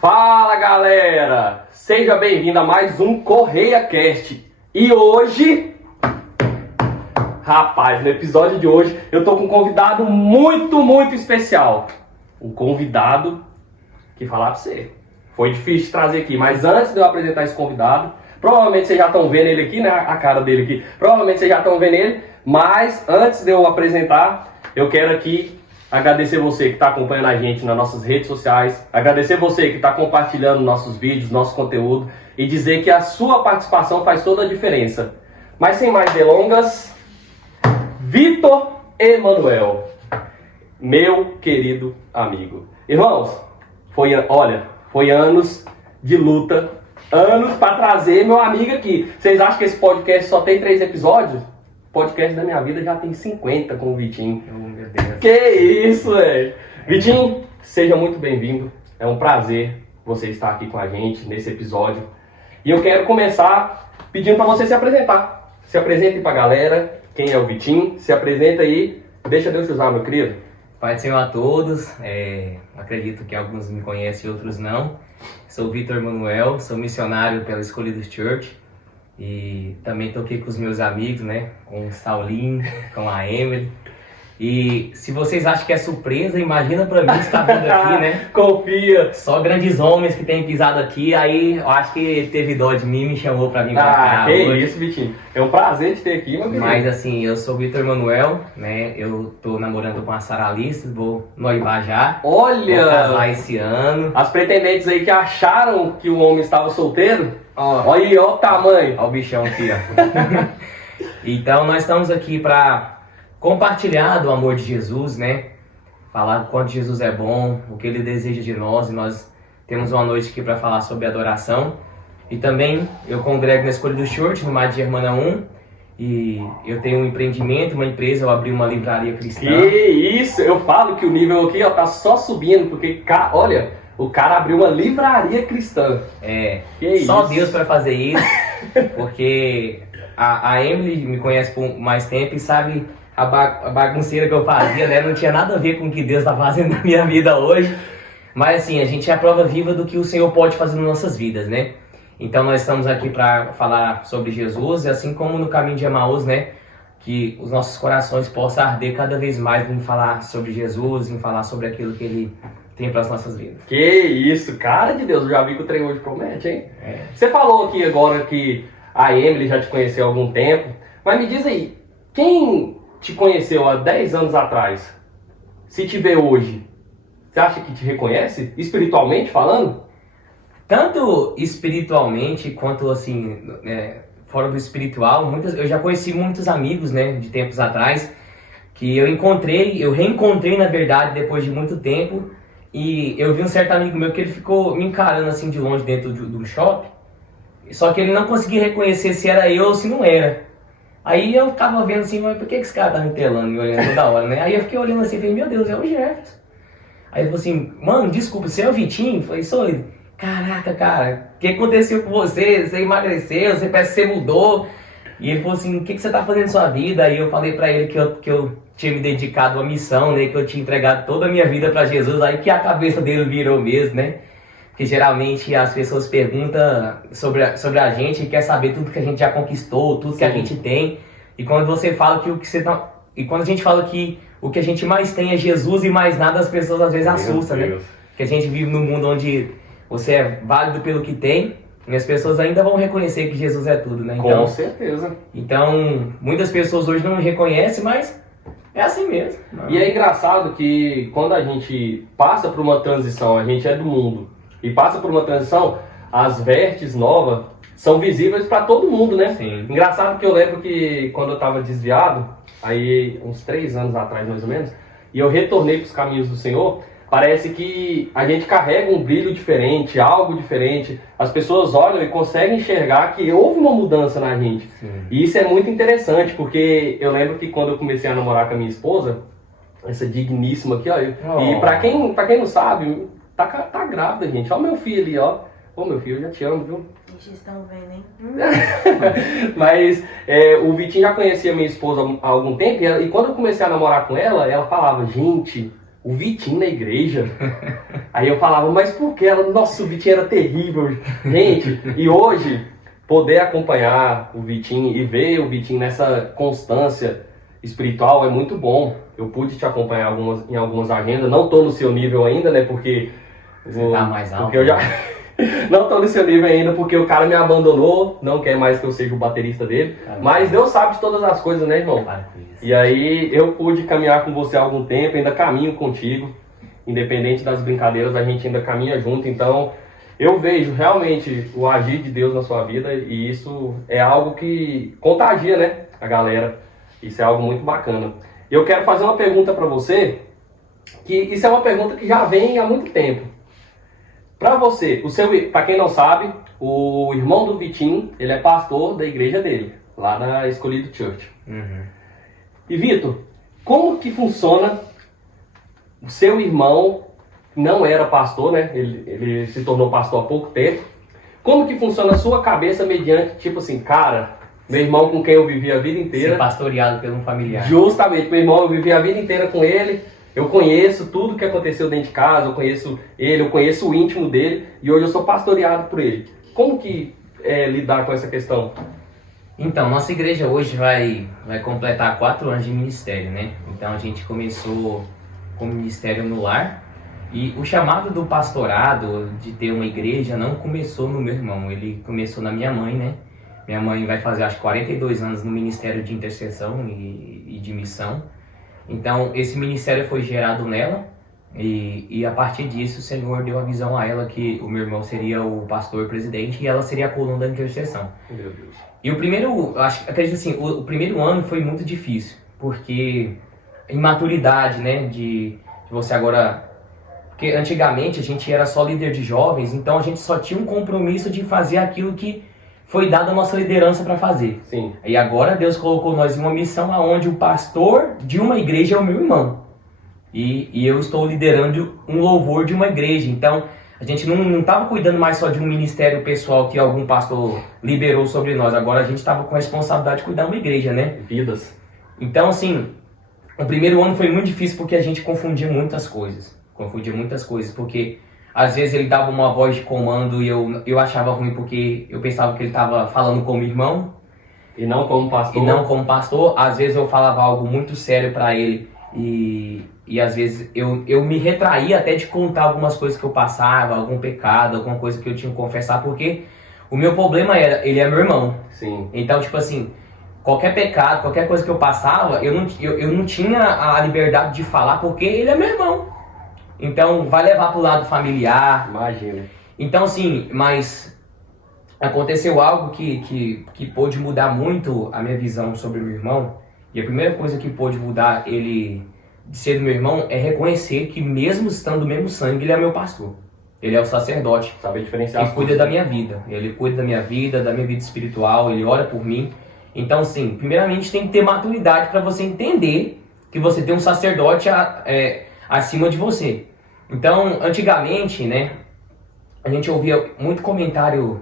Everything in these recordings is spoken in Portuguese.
Fala galera, seja bem-vindo a mais um Correia Cast. E hoje, rapaz, no episódio de hoje eu tô com um convidado muito especial. Um convidado que falar pra você, foi difícil trazer aqui, mas antes de eu apresentar esse convidado, provavelmente vocês já estão vendo ele aqui, né? A cara dele aqui, provavelmente vocês já estão vendo ele, mas antes de eu apresentar, eu quero aqui agradecer você que está acompanhando a gente nas nossas redes sociais, agradecer você que está compartilhando nossos vídeos, nosso conteúdo e dizer que a sua participação faz toda a diferença. Mas sem mais delongas, Vitor Emanuel, meu querido amigo. Irmãos, foi anos de luta, anos para trazer meu amigo aqui. Vocês acham que esse podcast só tem 3 episódios? O podcast da minha vida já tem 50 com o Vitinho. Oh, meu Deus. Que isso, velho. Vitinho, seja muito bem-vindo. É um prazer você estar aqui com a gente nesse episódio. E eu quero começar pedindo para você se apresentar. Se apresente pra galera. Quem é o Vitinho? Se apresenta aí. Deixa Deus te usar, meu querido. Pai do Senhor a todos. Acredito que alguns me conhecem e outros não. Sou o Vitor Emanuel, sou missionário pela Escolhidos Church. E também tô aqui com os meus amigos, né? Com o Saulinho, com a Emily. E se vocês acham que é surpresa, imagina pra mim que está vindo aqui, né? Confia. Só grandes homens que têm pisado aqui, aí eu acho que ele teve dó de mim e me chamou pra vir pra cá que hoje. isso, Vitinho. É um prazer te ter aqui, meu querido. Mas assim, eu sou o Vitor Emanuel, né? Eu tô namorando com a Sara Alice, vou noivar já. Olha! Vou casar esse ano. As pretendentes aí que acharam que o homem estava solteiro, Ó, olha aí, ó o tamanho. ó o bichão aqui, ó. Então nós estamos aqui pra compartilhar do amor de Jesus, né? Falar o quanto Jesus é bom, o que Ele deseja de nós. E nós temos uma noite aqui para falar sobre adoração. E também eu congrego na Escolha do Church, no Mar de Germana 1. E eu tenho um empreendimento, uma empresa, eu abri uma livraria cristã. Que isso, eu falo que o nível aqui ó, tá só subindo, porque, olha, o cara abriu uma livraria cristã. Que Só isso? Deus para fazer isso, porque a Emily me conhece por mais tempo e sabe a bagunceira que eu fazia, né? Não tinha nada a ver com o que Deus está fazendo na minha vida hoje. Mas assim, a gente é a prova viva do que o Senhor pode fazer nas nossas vidas, né? Então nós estamos aqui para falar sobre Jesus, e assim como no caminho de Emaús, né? Que os nossos corações possam arder cada vez mais em falar sobre Jesus, em falar sobre aquilo que Ele tem para as nossas vidas. Que isso, cara de Deus, eu já vi que o trem hoje promete, hein? Você falou aqui agora que a Emily já te conheceu há algum tempo, mas me diz aí, quem te conheceu há 10 anos atrás, se te vê hoje, você acha que te reconhece, espiritualmente falando? Tanto espiritualmente quanto assim, fora do espiritual, eu já conheci muitos amigos, né, de tempos atrás, que eu reencontrei na verdade depois de muito tempo, e eu vi um certo amigo meu que ele ficou me encarando assim de longe dentro do shopping, só que ele não conseguia reconhecer se era eu ou se não era. Aí eu tava vendo assim, mas por que esse cara tá me telando, me olhando toda hora, né? Aí eu fiquei olhando assim e falei, meu Deus, é o Jefferson. Aí ele falou assim, mano, desculpa, você é o Vitinho? Eu falei, sou ele. Caraca, cara, o que aconteceu com você? Você emagreceu, você parece que você mudou. E ele falou assim, o que você tá fazendo na sua vida? Aí eu falei pra ele que eu tinha me dedicado à missão, né? Que eu tinha entregado toda a minha vida pra Jesus. Aí que a cabeça dele virou mesmo, né? Porque geralmente as pessoas perguntam sobre a gente e quer saber tudo que a gente já conquistou, tudo que a gente tem. E quando você fala que e quando a gente fala que o que a gente mais tem é Jesus e mais nada, as pessoas às vezes assustam, né? Porque a gente vive num mundo onde você é válido pelo que tem, e as pessoas ainda vão reconhecer que Jesus é tudo, né? Com certeza. Então, muitas pessoas hoje não me reconhecem, mas é assim mesmo. E é engraçado que quando a gente passa por uma transição, a gente é do mundo, e passa por uma transição, as vestes novas são visíveis para todo mundo, né? Sim. Engraçado que eu lembro que quando eu estava desviado, aí uns 3 anos atrás mais ou menos, e eu retornei para os caminhos do Senhor, parece que a gente carrega um brilho diferente, algo diferente. As pessoas olham e conseguem enxergar que houve uma mudança na gente. Sim. E isso é muito interessante, porque eu lembro que quando eu comecei a namorar com a minha esposa, essa digníssima aqui, ó, e pra quem não sabe, tá grávida, gente. Ó meu filho ali, ó. Ô meu filho, eu já te amo, viu? Vocês estão vendo, hein? Mas o Vitinho já conhecia minha esposa há algum tempo, e quando eu comecei a namorar com ela, ela falava, gente, o Vitinho na igreja. Aí eu falava, mas por que? Ela, nossa, o Vitinho era terrível. Gente, e hoje, poder acompanhar o Vitinho e ver o Vitinho nessa constância espiritual é muito bom. Eu pude te acompanhar em algumas agendas, não tô no seu nível ainda, né, porque... Você tá mais alto. Porque eu já... Não tô no seu nível ainda, porque o cara me abandonou, não quer mais que eu seja o baterista dele. Caramba. Mas Deus sabe de todas as coisas, né, irmão? E aí eu pude caminhar com você há algum tempo, ainda caminho contigo. Independente das brincadeiras, a gente ainda caminha junto. Então, eu vejo realmente o agir de Deus na sua vida e isso é algo que contagia, né, a galera. Isso é algo muito bacana. E eu quero fazer uma pergunta pra você, que isso é uma pergunta que já vem há muito tempo. Pra você, pra quem não sabe, o irmão do Vitinho, ele é pastor da igreja dele, lá na Escolhido Church. Uhum. E Vitor, como que funciona o seu irmão, não era pastor, né? Ele se tornou pastor há pouco tempo. Como que funciona a sua cabeça mediante, tipo assim, cara, meu irmão com quem eu vivi a vida inteira... Ser pastoreado por um familiar. Justamente, meu irmão, eu vivi a vida inteira com ele... Eu conheço tudo que aconteceu dentro de casa, eu conheço ele, eu conheço o íntimo dele e hoje eu sou pastoreado por ele. Como que lidar com essa questão? Então, nossa igreja hoje vai completar 4 anos de ministério, né? Então a gente começou com o ministério no lar e o chamado do pastorado, de ter uma igreja, não começou no meu irmão, ele começou na minha mãe, né? Minha mãe vai fazer acho que 42 anos no ministério de intercessão e de missão. Então, esse ministério foi gerado nela e a partir disso o Senhor deu a visão a ela que o meu irmão seria o pastor presidente e ela seria a coluna da intercessão. Meu Deus. E o primeiro, acredito assim, o primeiro ano foi muito difícil, porque imaturidade, né, de você agora... Porque antigamente a gente era só líder de jovens, então a gente só tinha um compromisso de fazer aquilo que foi dada a nossa liderança para fazer. Sim. E agora Deus colocou nós em uma missão onde o pastor de uma igreja é o meu irmão. E eu estou liderando um louvor de uma igreja. Então, a gente não estava cuidando mais só de um ministério pessoal que algum pastor liberou sobre nós. Agora a gente estava com a responsabilidade de cuidar de uma igreja, né? Vidas. Então, assim, o primeiro ano foi muito difícil porque a gente confundia muitas coisas. Porque... Às vezes ele dava uma voz de comando e eu achava ruim porque eu pensava que ele estava falando como irmão. E não como pastor. Às vezes eu falava algo muito sério para ele e às vezes eu me retraía até de contar algumas coisas que eu passava, algum pecado, alguma coisa que eu tinha que confessar, porque o meu problema era, ele é meu irmão. Sim. Então, tipo assim, qualquer pecado, qualquer coisa que eu passava, eu não tinha a liberdade de falar porque ele é meu irmão. Então, vai levar pro lado familiar. Imagina. Então, assim, mas aconteceu algo que pôde mudar muito a minha visão sobre o meu irmão. E a primeira coisa que pôde mudar ele de ser meu irmão é reconhecer que mesmo estando do mesmo sangue, ele é meu pastor. Ele é o sacerdote. Saber diferenciar. Ele cuida da minha vida. Ele cuida da minha vida espiritual, ele ora por mim. Então, sim, primeiramente tem que ter maturidade para você entender que você tem um sacerdote acima de você. Então, antigamente, né, a gente ouvia muito comentário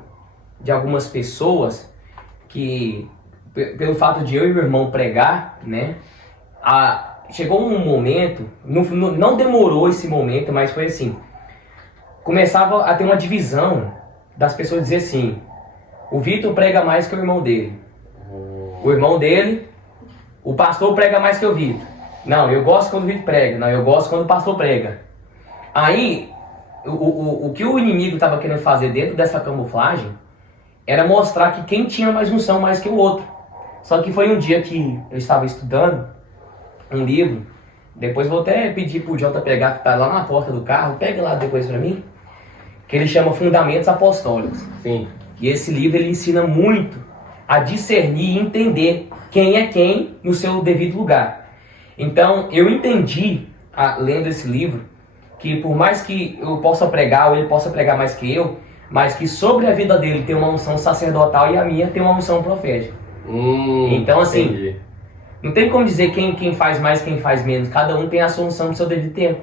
de algumas pessoas que, pelo fato de eu e meu irmão pregar, né, chegou um momento, não demorou esse momento, mas foi assim, começava a ter uma divisão das pessoas dizer assim, o Vitor prega mais que o irmão dele, o irmão dele, o pastor prega mais que o Vitor. Não, eu gosto quando o Vitor prega, não, eu gosto quando o pastor prega. Aí, o que o inimigo estava querendo fazer dentro dessa camuflagem era mostrar que quem tinha mais unção mais que o outro. Só que foi um dia que eu estava estudando um livro, depois vou até pedir pro Jota pegar, que tá lá na porta do carro, pega lá depois pra mim, que ele chama Fundamentos Apostólicos. Sim. E esse livro ele ensina muito a discernir e entender quem é quem no seu devido lugar. Então, eu entendi, lendo esse livro, que por mais que eu possa pregar, ou ele possa pregar mais que eu, mas que sobre a vida dele tem uma unção sacerdotal e a minha tem uma unção profética. Então, assim, entendi. Não tem como dizer quem faz mais, quem faz menos. Cada um tem a sua unção no seu devido tempo.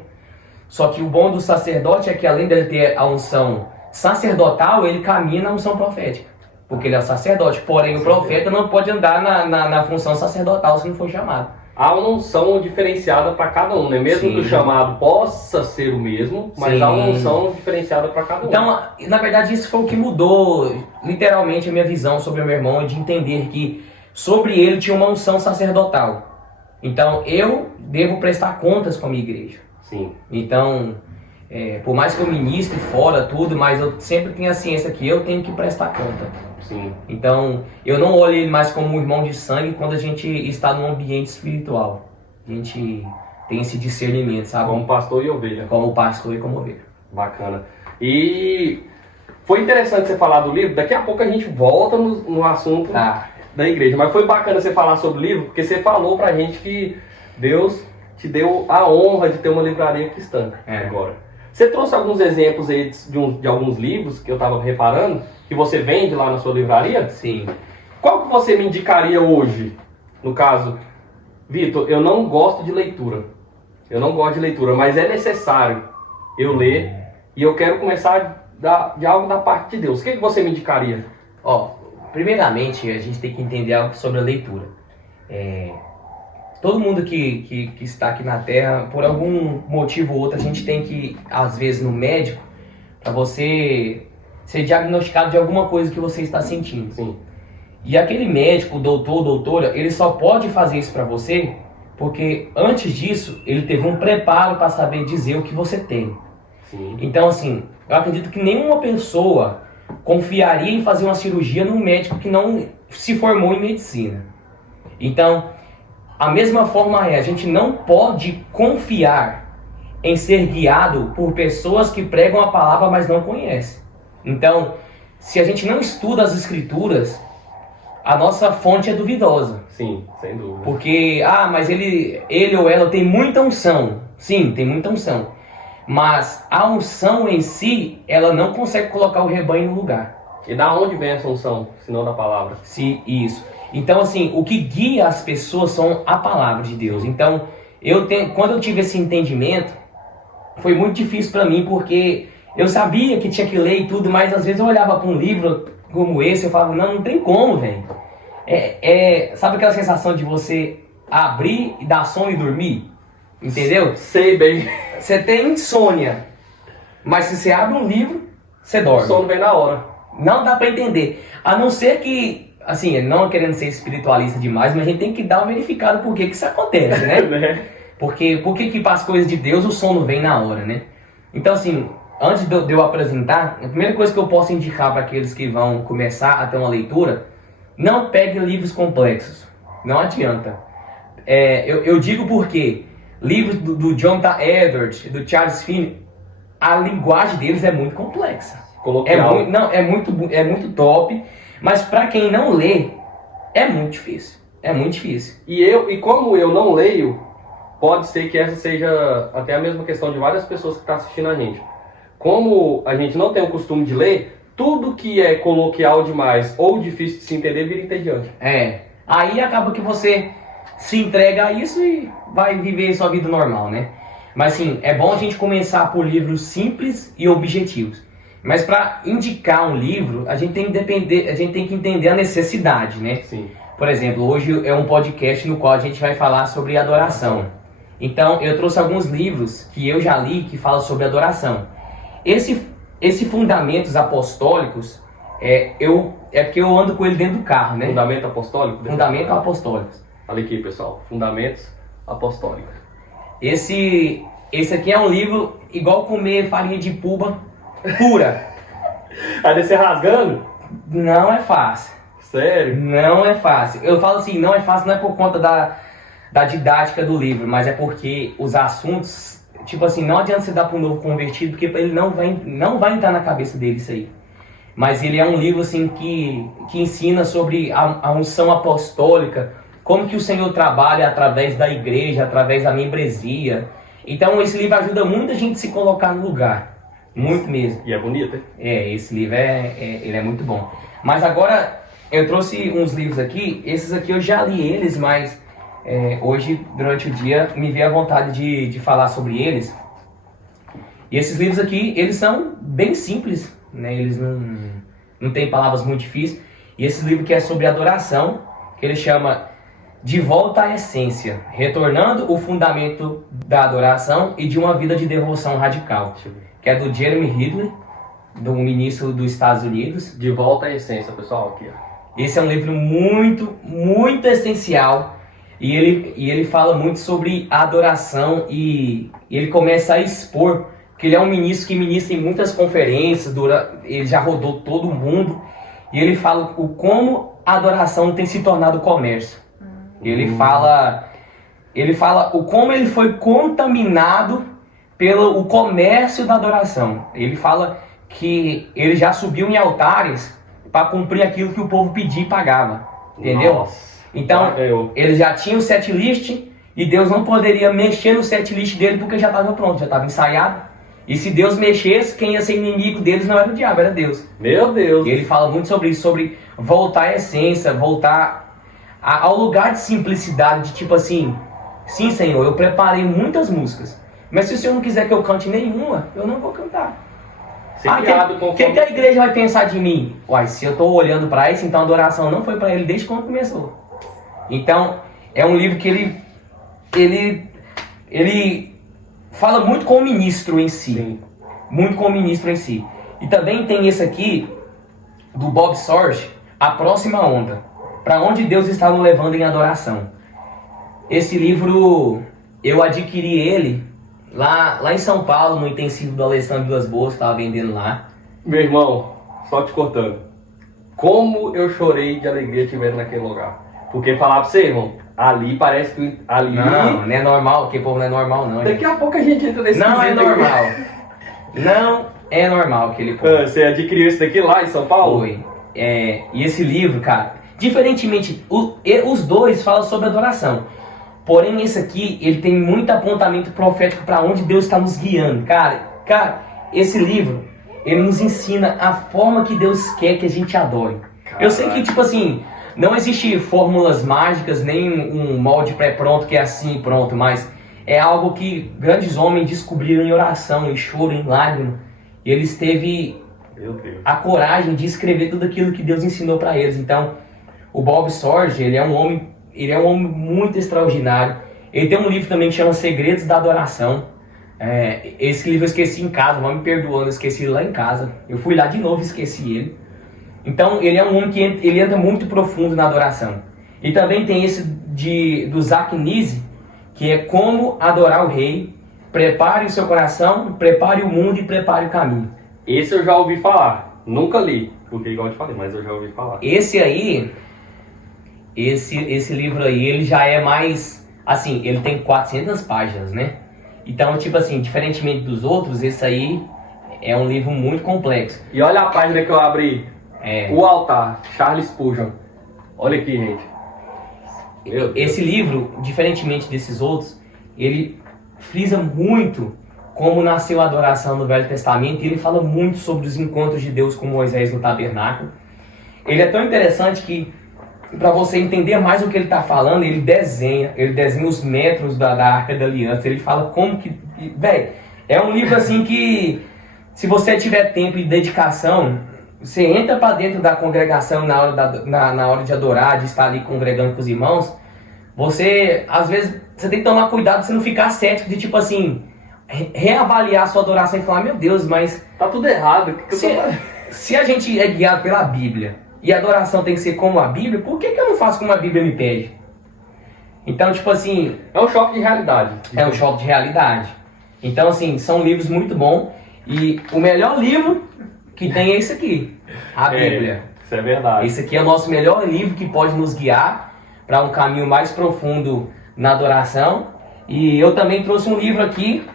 Só que o bom do sacerdote é que além dele ter a unção sacerdotal, ele caminha na unção profética. Porque ele é o sacerdote. Porém, o profeta não pode andar na função sacerdotal se não for chamado. há uma unção diferenciada para cada um, né? Mesmo Sim. que o chamado possa ser o mesmo, mas Sim. há uma unção diferenciada para cada um. Então, na verdade, isso foi o que mudou literalmente a minha visão sobre o meu irmão, de entender que sobre ele tinha uma unção sacerdotal. Então, eu devo prestar contas com a minha igreja. Sim. Então, por mais que eu ministre fora tudo, mas eu sempre tenho a ciência que eu tenho que prestar conta. Sim. Então, eu não olho ele mais como um irmão de sangue quando a gente está num ambiente espiritual. A gente tem esse discernimento, sabe? Como pastor e ovelha. Como pastor e como ovelha. Bacana. E foi interessante você falar do livro. Daqui a pouco a gente volta no assunto da igreja. Mas foi bacana você falar sobre o livro, porque você falou pra gente que Deus te deu a honra de ter uma livraria cristã agora. Você trouxe alguns exemplos aí de alguns livros que eu estava reparando, que você vende lá na sua livraria? Sim. Qual que você me indicaria hoje? No caso, Vitor, eu não gosto de leitura. Eu não gosto de leitura, mas é necessário eu ler e eu quero começar de algo da parte de Deus. O que você me indicaria? Primeiramente, a gente tem que entender algo sobre a leitura. Todo mundo que está aqui na Terra, por algum motivo ou outro, a gente tem que ir, às vezes, no médico para você ser diagnosticado de alguma coisa que você está sentindo. Sim. E aquele médico, doutor, doutora, ele só pode fazer isso para você porque antes disso ele teve um preparo para saber dizer o que você tem. Sim. Então, assim, eu acredito que nenhuma pessoa confiaria em fazer uma cirurgia num médico que não se formou em medicina. Então, a mesma forma a gente não pode confiar em ser guiado por pessoas que pregam a palavra, mas não conhecem. Então, se a gente não estuda as escrituras, a nossa fonte é duvidosa. Sim, sem dúvida. Porque, mas ele ou ela tem muita unção. Sim, tem muita unção. Mas a unção em si, ela não consegue colocar o rebanho no lugar. E da onde vem essa unção, se não da palavra? Sim, isso. Então, assim, o que guia as pessoas são a palavra de Deus. Então, quando eu tive esse entendimento, foi muito difícil para mim, porque eu sabia que tinha que ler e tudo, mas às vezes eu olhava para um livro como esse, eu falava, não tem como, velho. Sabe aquela sensação de você abrir e dar sono e dormir? Entendeu? Sei bem. Você tem insônia, mas se você abre um livro, você O dorme. sono vem na hora. Não dá pra entender. A não ser que, assim, não querendo ser espiritualista demais, mas a gente tem que dar uma verificada por que isso acontece, né? Porque por que para as coisas de Deus o sono vem na hora, né? Então, assim, antes de eu apresentar, a primeira coisa que eu posso indicar para aqueles que vão começar a ter uma leitura, não pegue livros complexos. Não adianta. Eu digo porque livros do Jonathan Edwards, do Charles Finney, a linguagem deles é muito complexa. Coloquial. É muito top, mas para quem não lê, é muito difícil. É muito difícil. E como eu não leio, pode ser que essa seja até a mesma questão de várias pessoas que estão assistindo a gente. Como a gente não tem o costume de ler, tudo que é coloquial demais ou difícil de se entender vira entediante. Aí acaba que você se entrega a isso e vai viver sua vida normal, né? Mas sim, é bom a gente começar por livros simples e objetivos. Mas para indicar um livro, a gente tem que entender a necessidade, né? Sim. Por exemplo, hoje é um podcast no qual a gente vai falar sobre adoração. Então, eu trouxe alguns livros que eu já li que falam sobre adoração. Esse Fundamentos Apostólicos, porque eu ando com ele dentro do carro, né? Fundamento apostólico? Fundamentos Apostólicos. Olha aqui, pessoal. Fundamentos apostólicos. Esse aqui é um livro igual comer farinha de puba pura. Aí descer rasgando? Não é fácil. Sério? Não é fácil. Eu falo assim, não é fácil não é por conta da didática do livro, mas é porque os assuntos, tipo assim, não adianta você dar para um novo convertido, porque ele não vai entrar na cabeça dele isso aí. Mas ele é um livro assim que ensina sobre a unção apostólica, como que o Senhor trabalha através da igreja, através da membresia. Então esse livro ajuda muita gente a se colocar no lugar. Muito mesmo. E é bonito, hein? Esse livro ele é muito bom. Mas agora eu trouxe uns livros aqui. Esses aqui eu já li eles, mas hoje, durante o dia, me veio a vontade de falar sobre eles. E esses livros aqui, eles são bem simples, né? Eles não tem palavras muito difíceis. E esse livro que é sobre adoração, que ele chama De volta à essência, retornando o fundamento da adoração e de uma vida de devoção radical, que é do Jeremy Ridley, do ministro dos Estados Unidos. De volta à essência, pessoal, aqui, ó. Esse é um livro muito, muito essencial, e ele fala muito sobre adoração, e ele começa a expor que ele é um ministro que ministra em muitas conferências, ele já rodou todo o mundo, e ele fala como a adoração tem se tornado comércio. Ele fala o como ele foi contaminado pelo comércio da adoração. Ele fala que ele já subiu em altares para cumprir aquilo que o povo pedia e pagava. Entendeu? Nossa, então, ele já tinha o setlist e Deus não poderia mexer no setlist dele porque já estava pronto, já estava ensaiado. E se Deus mexesse, quem ia ser inimigo deles não era o diabo, era Deus. Meu Deus! E ele fala muito sobre isso, sobre voltar à essência, voltar ao lugar de simplicidade, de tipo assim, sim, Senhor, eu preparei muitas músicas, mas se o Senhor não quiser que eu cante nenhuma, eu não vou cantar. O que a igreja vai pensar de mim? Uai, se eu estou olhando para isso, então a adoração não foi para ele desde quando começou. Então, é um livro que ele fala muito com o ministro em si. Sim. Muito com o ministro em si. E também tem esse aqui, do Bob Sorge, A Próxima Onda. Para onde Deus está nos levando em adoração. Esse livro, eu adquiri ele lá em São Paulo, no intensivo do Alessandro Vilas Boas, que estava vendendo lá. Meu irmão, só te cortando. Como eu chorei de alegria estiver naquele lugar. Porque falar pra você, irmão, ali parece que... ali não é normal, porque povo não é normal não. Daqui a pouco a gente entra nesse não é normal. Aqui. Não é normal aquele povo. Você adquiriu esse daqui lá em São Paulo? Foi. E esse livro, cara, diferentemente, os dois falam sobre adoração. Porém, esse aqui, ele tem muito apontamento profético para onde Deus está nos guiando. Cara, esse livro, ele nos ensina a forma que Deus quer que a gente adore. Caraca. Eu sei que, tipo assim, não existe fórmulas mágicas, nem um molde pré-pronto que é assim pronto, mas é algo que grandes homens descobriram em oração, em choro, em lágrima. E eles teve a coragem de escrever tudo aquilo que Deus ensinou para eles. Então, o Bob Sorge, ele é um homem muito extraordinário. Ele tem um livro também que chama Segredos da Adoração. Esse livro eu esqueci em casa, não me perdoando, eu esqueci lá em casa. Eu fui lá de novo e esqueci ele. Então, ele é um homem que ele entra muito profundo na adoração. E também tem esse do Zach Nisi, que é Como Adorar o Rei. Prepare o seu coração, prepare o mundo e prepare o caminho. Esse eu já ouvi falar, nunca li, porque igual eu te falei, mas eu já ouvi falar. Esse livro aí, ele já é mais, assim, ele tem 400 páginas, né? Então, tipo assim, diferentemente dos outros, esse aí é um livro muito complexo. E olha a página que eu abri, O Altar, Charles Spurgeon. Olha aqui, gente. Esse livro, diferentemente desses outros, ele frisa muito como nasceu a adoração no Velho Testamento, e ele fala muito sobre os encontros de Deus com Moisés no tabernáculo. Ele é tão interessante que, para você entender mais o que ele está falando, ele desenha os metros da Arca da Aliança, ele fala como que... Velho, é um livro assim que, se você tiver tempo e dedicação, você entra para dentro da congregação na hora de adorar, de estar ali congregando com os irmãos, você, às vezes, você tem que tomar cuidado de você não ficar cético, de tipo assim, reavaliar a sua adoração e falar, meu Deus, mas... Tá tudo errado. Se a gente é guiado pela Bíblia, e a adoração tem que ser como a Bíblia, por que eu não faço como a Bíblia me pede? Então, tipo assim... É um choque de realidade. É um choque de realidade. Então, assim, são livros muito bons. E o melhor livro que tem é esse aqui, a Bíblia. Isso é verdade. Esse aqui é o nosso melhor livro que pode nos guiar para um caminho mais profundo na adoração. E eu também trouxe um livro aqui,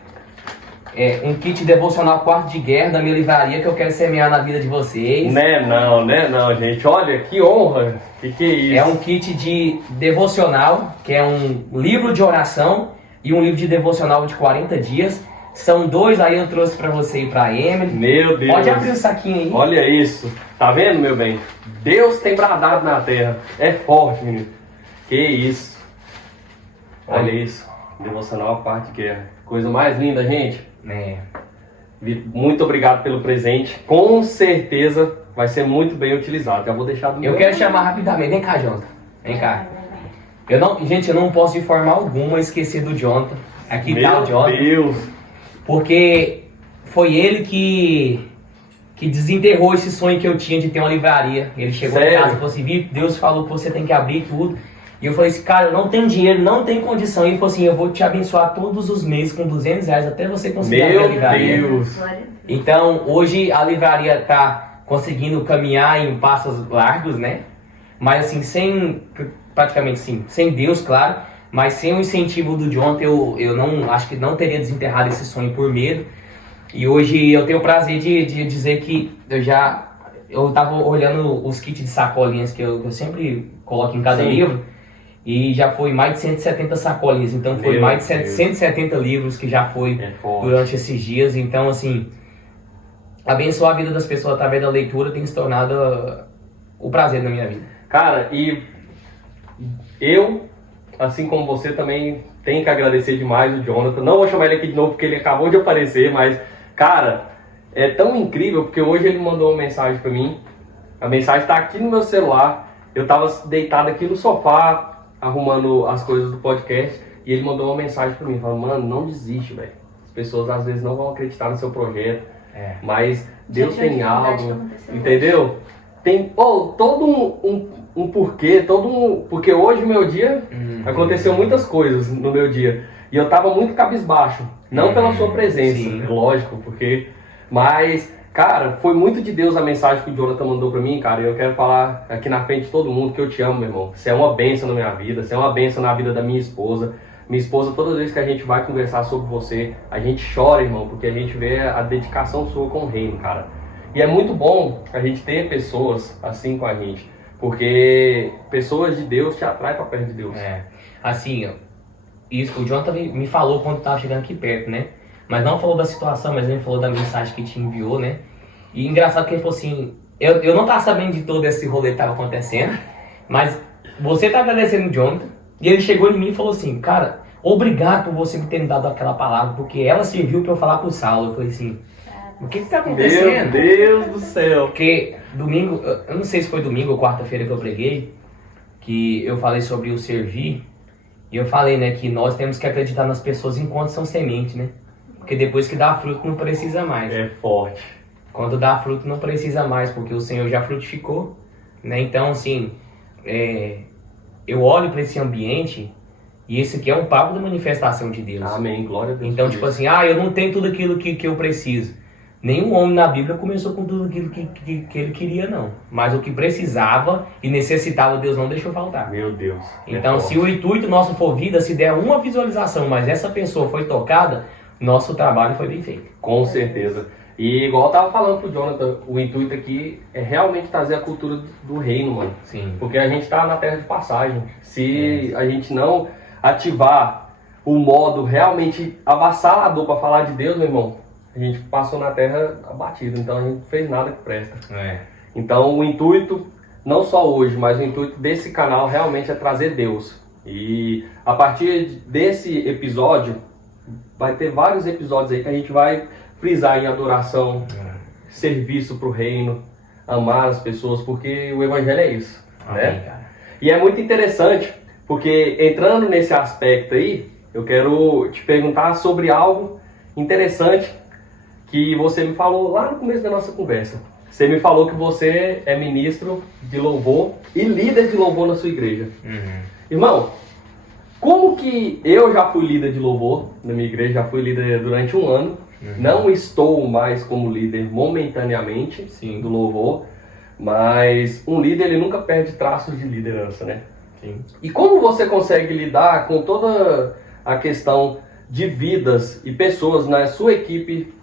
um kit devocional Quarto de Guerra da minha livraria, que eu quero semear na vida de vocês. Não, gente. Olha, que honra. Que é isso? É um kit de devocional, que é um livro de oração e um livro de devocional de 40 dias. São dois, aí eu trouxe pra você e pra Emily. Meu Deus. Pode abrir o saquinho aí. Olha isso. Tá vendo, meu bem? Deus tem bradado na terra. É forte, menino. Que isso. Olha isso. Devocional Quarto de Guerra. Coisa mais linda, gente. Muito obrigado pelo presente. Com certeza vai ser muito bem utilizado. Já vou deixar do meu... Eu quero chamar rapidamente. Vem cá, Jonathan. Vem cá. Gente, eu não posso de forma alguma esquecer do Jonathan. Aqui tá o Jonathan. Meu Deus! Porque foi ele que desenterrou esse sonho que eu tinha de ter uma livraria. Ele chegou Sério? em casa e falou assim, Vitor, Deus falou que você tem que abrir tudo. E eu falei assim, cara, eu não tenho dinheiro, não tenho condição. E ele falou assim, eu vou te abençoar todos os meses com R$200 até você conseguir abrir a Meu livraria. Deus! Então, hoje a livraria tá conseguindo caminhar em passos largos, né? Mas assim, praticamente sim, sem Deus, claro. Mas sem o incentivo do Jonathan, eu não acho que não teria desenterrado esse sonho por medo. E hoje eu tenho o prazer de dizer que eu tava olhando os kits de sacolinhas que eu sempre coloco em cada Sim. livro. E já foi mais de 170 sacolinhas. Então foi Meu mais de Deus. 170 livros que já foi É forte. durante esses dias. Então assim, abençoar a vida das pessoas através da leitura tem se tornado o prazer da minha vida. Cara, e eu, assim como você, também tenho que agradecer demais o Jonathan. Não vou chamar ele aqui de novo porque ele acabou de aparecer, mas, cara, é tão incrível porque hoje ele mandou uma mensagem pra mim. A mensagem tá aqui no meu celular. Eu tava deitado aqui no sofá, arrumando as coisas do podcast, e ele mandou uma mensagem pra mim, falando, mano, não desiste, velho. As pessoas às vezes não vão acreditar no seu projeto, mas Deus tem algo, entendeu? Tem todo um porquê, porque hoje meu dia aconteceu muitas coisas no meu dia e eu tava muito cabisbaixo, não pela sua presença, Sim. lógico, mas cara, foi muito de Deus a mensagem que o Jonathan mandou pra mim, cara, e eu quero falar aqui na frente de todo mundo que eu te amo, meu irmão. Você é uma bênção na minha vida, você é uma bênção na vida da minha esposa. Minha esposa, toda vez que a gente vai conversar sobre você, a gente chora, irmão, porque a gente vê a dedicação sua com o reino, cara. E é muito bom a gente ter pessoas assim com a gente, porque pessoas de Deus te atraem pra perto de Deus. Assim, ó, isso o Jonathan me falou quando tava chegando aqui perto, né? Mas não falou da situação, mas ele falou da mensagem que te enviou, né? E engraçado que ele falou assim, eu não tava sabendo de todo esse rolê que tava acontecendo, mas você tá agradecendo o Jonathan, e ele chegou em mim e falou assim, cara, obrigado por você me ter me dado aquela palavra, porque ela serviu pra eu falar pro Saulo. Eu falei assim, o que tá Meu acontecendo? Deus do céu! Porque domingo, eu não sei se foi domingo ou quarta-feira que eu preguei, que eu falei sobre o servir, e eu falei, né, que nós temos que acreditar nas pessoas enquanto são semente, né? Porque depois que dá fruto não precisa mais. É forte. Quando dá fruto não precisa mais, porque o Senhor já frutificou, né? Então, assim, eu olho para esse ambiente e esse aqui é um papo da manifestação de Deus. Amém, glória a Deus. Então, por tipo isso. assim, eu não tenho tudo aquilo que eu preciso. Nenhum homem na Bíblia começou com tudo aquilo que ele queria, não. Mas o que precisava e necessitava, Deus não deixou faltar. Meu Deus. Então, é se forte. o intuito nosso for vida, se der uma visualização, mas essa pessoa foi tocada, nosso trabalho foi bem feito. Com certeza. E igual eu tava falando pro Jonathan, o intuito aqui é realmente trazer a cultura do reino, mano. Sim. Porque a gente tá na terra de passagem. Se a gente não ativar o modo realmente avassalador para falar de Deus, meu irmão, a gente passou na terra abatido. Então a gente não fez nada que presta. Então o intuito, não só hoje, mas o intuito desse canal realmente é trazer Deus. E a partir desse episódio, vai ter vários episódios aí que a gente vai frisar em adoração, serviço pro reino, amar as pessoas, porque o evangelho é isso, Amém, né? cara. E é muito interessante, porque entrando nesse aspecto aí, eu quero te perguntar sobre algo interessante que você me falou lá no começo da nossa conversa. Você me falou que você é ministro de louvor e líder de louvor na sua igreja. Irmão, como que eu já fui líder de louvor na minha igreja, já fui líder durante um ano, não estou mais como líder momentaneamente do louvor, mas um líder ele nunca perde traços de liderança, né? Sim. E como você consegue lidar com toda a questão de vidas e pessoas na sua equipe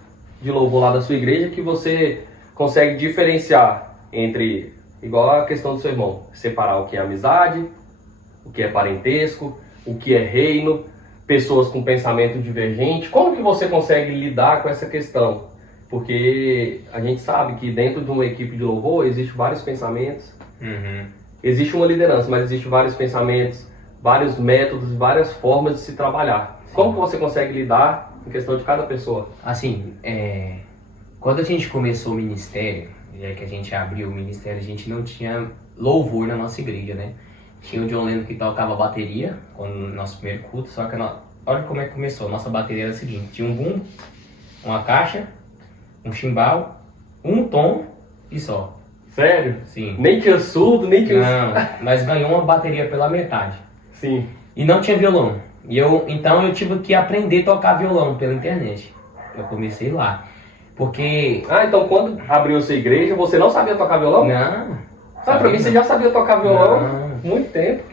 de louvor lá da sua igreja que você consegue diferenciar entre, igual a questão do seu irmão, separar o que é amizade, o que é parentesco, o que é reino, pessoas com pensamento divergente? Como que você consegue lidar com essa questão? Porque a gente sabe que dentro de uma equipe de louvor existe vários pensamentos, existe uma liderança, mas existe vários pensamentos, vários métodos, várias formas de se trabalhar. Como que você consegue lidar em questão de cada pessoa? Assim, quando a gente começou o ministério, que a gente abriu o ministério, a gente não tinha louvor na nossa igreja, né? Tinha o John Lennon que tocava bateria no nosso primeiro culto, só que olha como é que começou. Nossa bateria era a seguinte: tinha um bumbo, uma caixa, um chimbal, um tom e só. Sério? Sim. Nem tinha surdo, nem tinha... Não, nós ganhamos uma bateria pela metade. Sim. E não tinha violão. Então eu tive que aprender a tocar violão pela internet. Eu comecei lá. Porque... Ah, então quando abriu sua igreja, você não sabia tocar violão? Não. Ah, pra mim você já sabia tocar violão? Não. Muito tempo.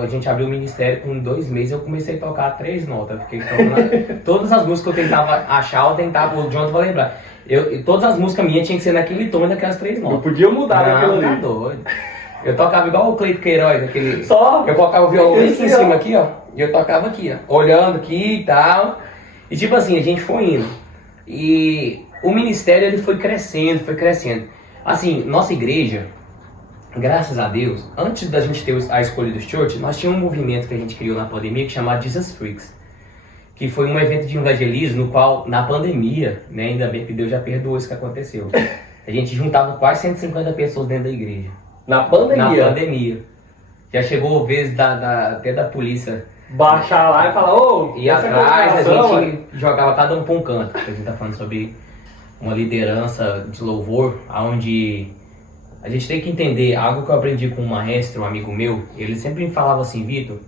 A gente abriu o ministério com 2 meses, eu comecei a tocar 3 notas. Fiquei tocando todas as músicas que eu tentava achar, o Jonathan vai lembrar. Todas as músicas minhas tinham que ser naquele tom e naquelas 3 notas. Eu podia mudar naquilo Tá ali. doido. Eu tocava igual o Cleito Queiroz, aquele... Só? Eu colocava o violão aqui em Esse, cima, aqui, ó. E eu tocava aqui, ó. Olhando aqui e tal. E tipo assim, a gente foi indo. E o ministério, ele foi crescendo, foi crescendo. Assim, nossa igreja... Graças a Deus, antes da gente ter a escolha do church, nós tínhamos um movimento que a gente criou na pandemia que chamava Jesus Freaks, que foi um evento de evangelismo no qual, na pandemia, né, ainda bem que Deus já perdoou isso que aconteceu, a gente juntava quase 150 pessoas dentro da igreja. Na pandemia? Na pandemia. Já chegou vezes até da polícia Baixar lá e falar, ô, ir atrás, a gente jogava cada um para um canto. A gente tá falando sobre uma liderança de louvor, onde... A gente tem que entender, algo que eu aprendi com um maestro, um amigo meu, ele sempre me falava assim: Vitor,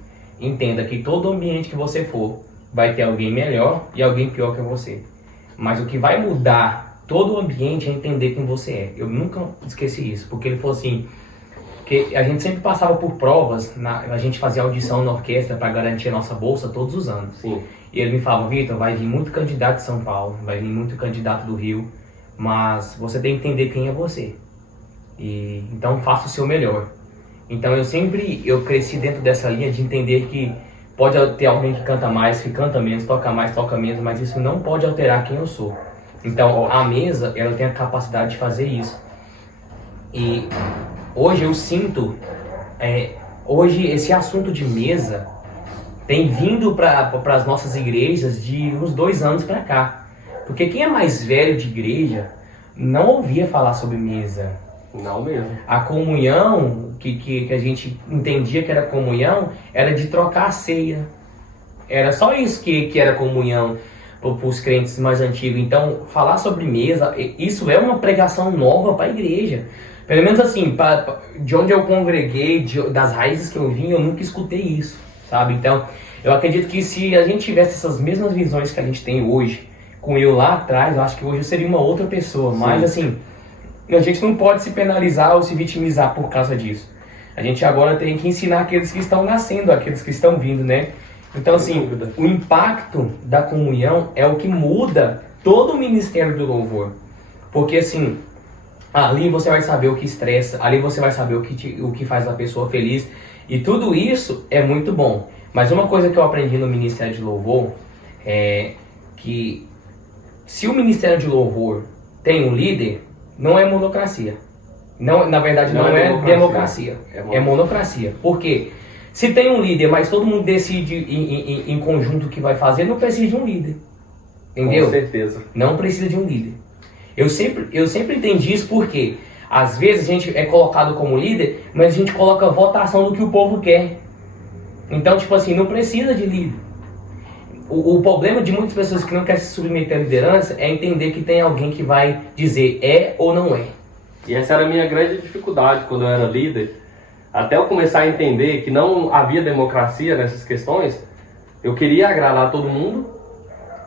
entenda que todo ambiente que você for, vai ter alguém melhor e alguém pior que você. Mas o que vai mudar todo o ambiente é entender quem você é. Eu nunca esqueci isso, porque ele falou assim, que a gente sempre passava por provas, a gente fazia audição na orquestra para garantir a nossa bolsa todos os anos. Sim. E ele me falava: Vitor, vai vir muito candidato de São Paulo, vai vir muito candidato do Rio, mas você tem que entender quem é você. Então faça o seu melhor. Então eu cresci dentro dessa linha de entender que pode ter alguém que canta mais, que canta menos, toca mais, toca menos, mas isso não pode alterar quem eu sou. Então a mesa, ela tem a capacidade de fazer isso. E hoje eu sinto, hoje esse assunto de mesa tem vindo para as nossas igrejas de uns 2 anos para cá. Porque quem é mais velho de igreja não ouvia falar sobre mesa. Não mesmo. A comunhão, que a gente entendia que era comunhão, era de trocar a ceia. Era só isso que era comunhão para os crentes mais antigos. Então, falar sobre mesa, isso é uma pregação nova para a igreja. Pelo menos assim, de onde eu congreguei, das raízes que eu vim, eu nunca escutei isso, sabe? Então, eu acredito que se a gente tivesse essas mesmas visões que a gente tem hoje, com eu lá atrás, eu acho que hoje eu seria uma outra pessoa. Sim. Mas assim... A gente não pode se penalizar ou se vitimizar por causa disso. A gente agora tem que ensinar aqueles que estão nascendo, aqueles que estão vindo, né? Então, assim, o impacto da comunhão é o que muda todo o ministério do louvor. Porque, assim, ali você vai saber o que estressa, ali você vai saber o que faz a pessoa feliz. E tudo isso é muito bom. Mas uma coisa que eu aprendi no ministério de louvor é que se o ministério de louvor tem um líder, não é monocracia. Não, na verdade, não é democracia. É monocracia. Por quê? Se tem um líder, mas todo mundo decide em conjunto o que vai fazer, não precisa de um líder. Entendeu? Com certeza. Não precisa de um líder. Eu sempre entendi isso porque, às vezes, a gente é colocado como líder, mas a gente coloca votação do que o povo quer. Então, tipo assim, não precisa de líder. O problema de muitas pessoas que não querem se submeter à liderança é entender que tem alguém que vai dizer é ou não é. E essa era a minha grande dificuldade quando eu era líder. Até eu começar a entender que não havia democracia nessas questões, eu queria agradar todo mundo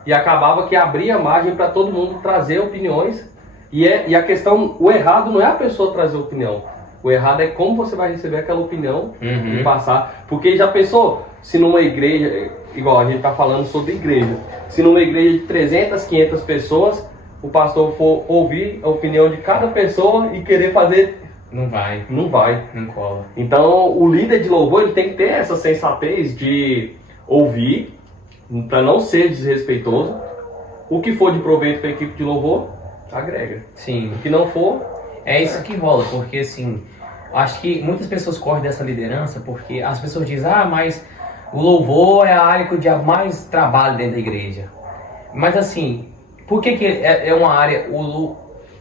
e acabava que abria margem para todo mundo trazer opiniões. E a questão, o errado não é a pessoa trazer opinião. O errado é como você vai receber aquela opinião e passar. Porque já pensou, se numa igreja, igual a gente está falando sobre igreja, se numa igreja de 300, 500 pessoas, o pastor for ouvir a opinião de cada pessoa e querer fazer... Não vai. Não vai. Não cola. Então, o líder de louvor, ele tem que ter essa sensatez de ouvir, para não ser desrespeitoso. O que for de proveito para a equipe de louvor, agrega. Sim. O que não for... É isso que rola, porque assim, acho que muitas pessoas correm dessa liderança porque as pessoas dizem, mas o louvor é a área que o diabo mais trabalha dentro da igreja. Mas assim, por que é uma área,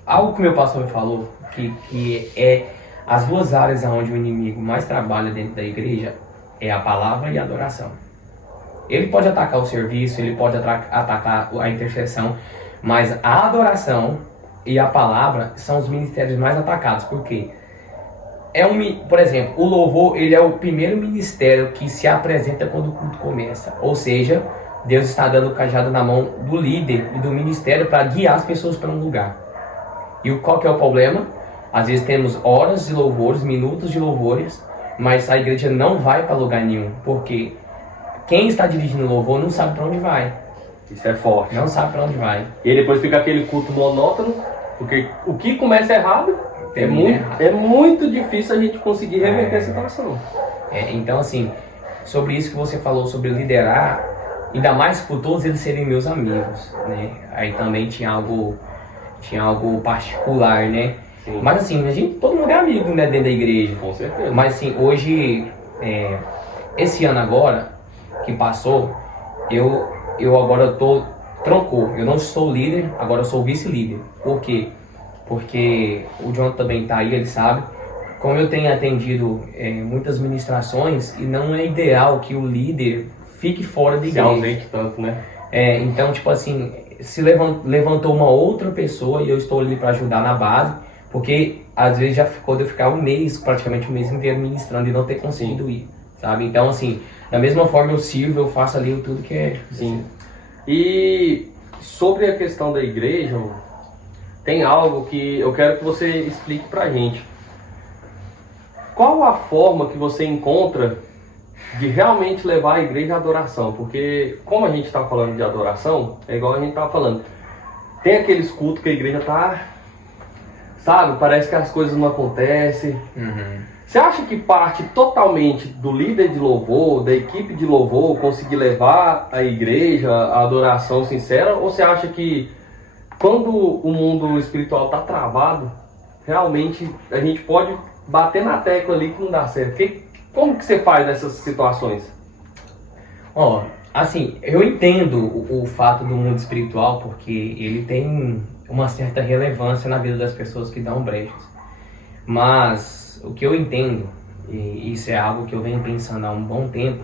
algo que o meu pastor me falou, que é as duas áreas onde o inimigo mais trabalha dentro da igreja é a palavra e a adoração. Ele pode atacar o serviço, ele pode atacar a intercessão, mas a adoração e a palavra são os ministérios mais atacados. Por quê? Por exemplo, o louvor, ele é o primeiro ministério que se apresenta quando o culto começa. Ou seja, Deus está dando o cajado na mão do líder e do ministério para guiar as pessoas para um lugar. E qual que é o problema? Às vezes temos horas de louvores, minutos de louvores, mas a igreja não vai para lugar nenhum. Porque quem está dirigindo o louvor não sabe para onde vai. Isso é forte. Não sabe para onde vai. E aí depois fica aquele culto monótono, porque o que começa errado, é muito difícil a gente conseguir reverter a situação. Então assim, sobre isso que você falou, sobre liderar, ainda mais por todos eles serem meus amigos, né? Aí também tinha algo particular, né? Sim. Mas assim, todo mundo é amigo, né, dentro da igreja. Com certeza. Mas assim, hoje, esse ano agora, que passou, eu agora trocou. Eu não sou líder, agora eu sou vice-líder. Por quê? Porque o John também tá aí, ele sabe. Como eu tenho atendido muitas ministrações, e não é ideal que o líder fique fora da igreja. Se ausente tanto, né? Então, tipo assim, se levantou uma outra pessoa e eu estou ali para ajudar na base, porque às vezes já ficou de eu ficar praticamente um mês inteiro ministrando e não ter conseguido ir, sabe? Então, assim, da mesma forma eu sirvo, eu faço ali tudo que é... Sim. E sobre a questão da igreja, tem algo que eu quero que você explique pra gente. Qual a forma que você encontra de realmente levar a igreja à adoração? Porque como a gente está falando de adoração, é igual a gente estava falando, tem aqueles cultos que a igreja tá, sabe, parece que as coisas não acontecem. Você acha que parte totalmente do líder de louvor, da equipe de louvor, conseguir levar a igreja à adoração sincera? Ou você acha que quando o mundo espiritual está travado, realmente a gente pode bater na tecla ali que não dá certo? Como que você faz nessas situações? Assim, eu entendo o fato do mundo espiritual, porque ele tem uma certa relevância na vida das pessoas que dão brechas. Mas o que eu entendo, e isso é algo que eu venho pensando há um bom tempo,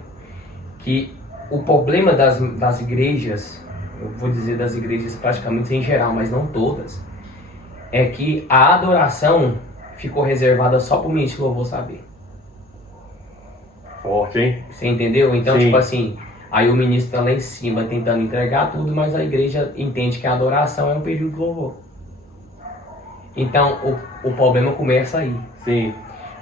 que o problema das igrejas, eu vou dizer das igrejas praticamente em geral, mas não todas, é que a adoração ficou reservada só para o ministro de louvor saber. Forte, hein? Você entendeu? Então, Sim. tipo assim, aí o ministro tá lá em cima tentando entregar tudo, mas a igreja entende que a adoração é um período de louvor. Então, o problema começa aí. Sim.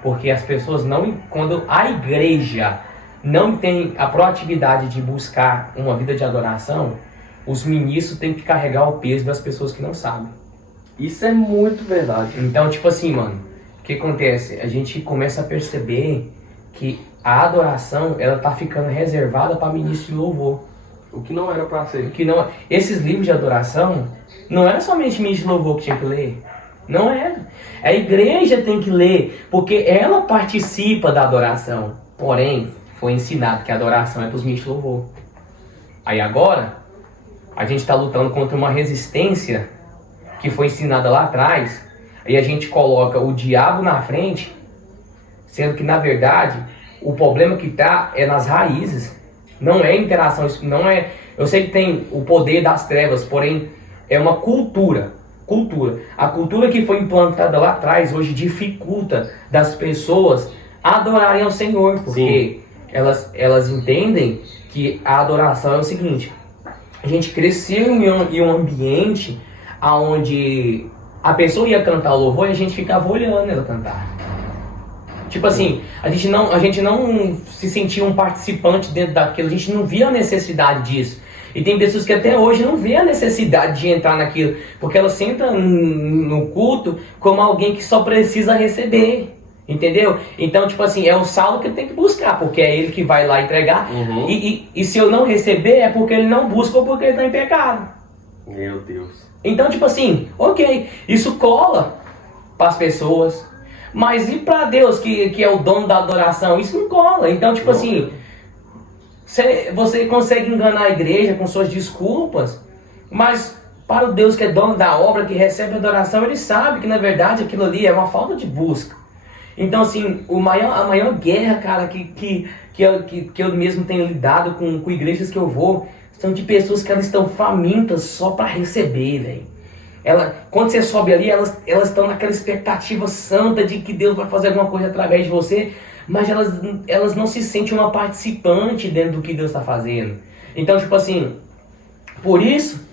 Porque as pessoas quando a igreja não tem a proatividade de buscar uma vida de adoração, os ministros têm que carregar o peso das pessoas que não sabem. Isso é muito verdade. Então, tipo assim, mano, o que acontece? A gente começa a perceber que a adoração, ela tá ficando reservada para ministro de louvor. O que não era para ser. Esses livros de adoração, não era somente ministro de louvor que tinha que ler. Não era. A igreja tem que ler, porque ela participa da adoração. Porém, foi ensinado que a adoração é para os ministros de louvor. Aí agora, a gente está lutando contra uma resistência que foi ensinada lá atrás, e a gente coloca o diabo na frente, sendo que na verdade o problema que está é nas raízes, não é interação, não é. Eu sei que tem o poder das trevas, porém é uma cultura. A cultura que foi implantada lá atrás hoje dificulta das pessoas adorarem ao Senhor, porque elas entendem que a adoração é o seguinte: a gente cresceu em um ambiente onde a pessoa ia cantar o louvor e a gente ficava olhando ela cantar. Tipo assim, a gente não se sentia um participante dentro daquilo, a gente não via a necessidade disso. E tem pessoas que até hoje não vê a necessidade de entrar naquilo, porque elas sentam no culto como alguém que só precisa receber, entendeu? Então, tipo assim, é o Saulo que tem que buscar, porque é ele que vai lá entregar. E se eu não receber, é porque ele não busca ou porque ele está em pecado. Meu Deus. Então, tipo assim, ok, isso cola para as pessoas, mas e para Deus, que é o dono da adoração? Isso não cola. Então, tipo assim, você consegue enganar a igreja com suas desculpas, mas para o Deus que é dono da obra, que recebe a adoração, ele sabe que na verdade aquilo ali é uma falta de busca. Então, assim, a maior guerra, cara, que eu mesmo tenho lidado com igrejas que eu vou, são de pessoas que elas estão famintas só para receber, velho. Quando você sobe ali, elas estão naquela expectativa santa de que Deus vai fazer alguma coisa através de você, mas elas não se sentem uma participante dentro do que Deus está fazendo. Então, tipo assim, por isso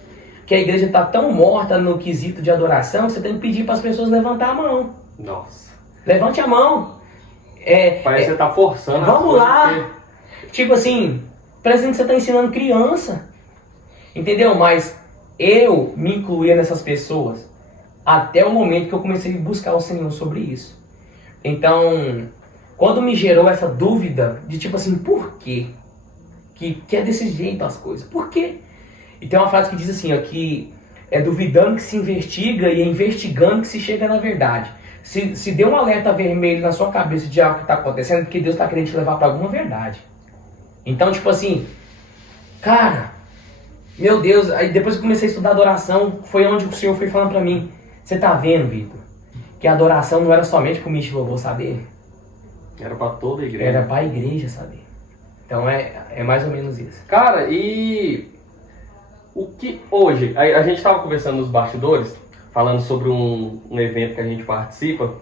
que a igreja está tão morta no quesito de adoração, que você tem que pedir para as pessoas levantar a mão. Nossa. Levante a mão. Parece que você tá forçando. Vamos lá. Tipo assim, parece que você está ensinando criança. Entendeu? Mas eu me incluía nessas pessoas até o momento que eu comecei a buscar o Senhor sobre isso. Então, quando me gerou essa dúvida de tipo assim, por quê? Que é desse jeito as coisas? Por quê? E tem uma frase que diz assim, ó, que é duvidando que se investiga e é investigando que se chega na verdade. Se deu um alerta vermelho na sua cabeça de algo que está acontecendo, é porque Deus está querendo te levar para alguma verdade. Então, tipo assim, cara, meu Deus, aí depois que eu comecei a estudar adoração, foi onde o Senhor foi falando para mim, você tá vendo, Vitor, que a adoração não era somente pro ministro de louvor saber? Era para toda a igreja. Era para a igreja saber. Então é mais ou menos isso. Cara, e o que hoje, a gente estava conversando nos bastidores, falando sobre um evento que a gente participa,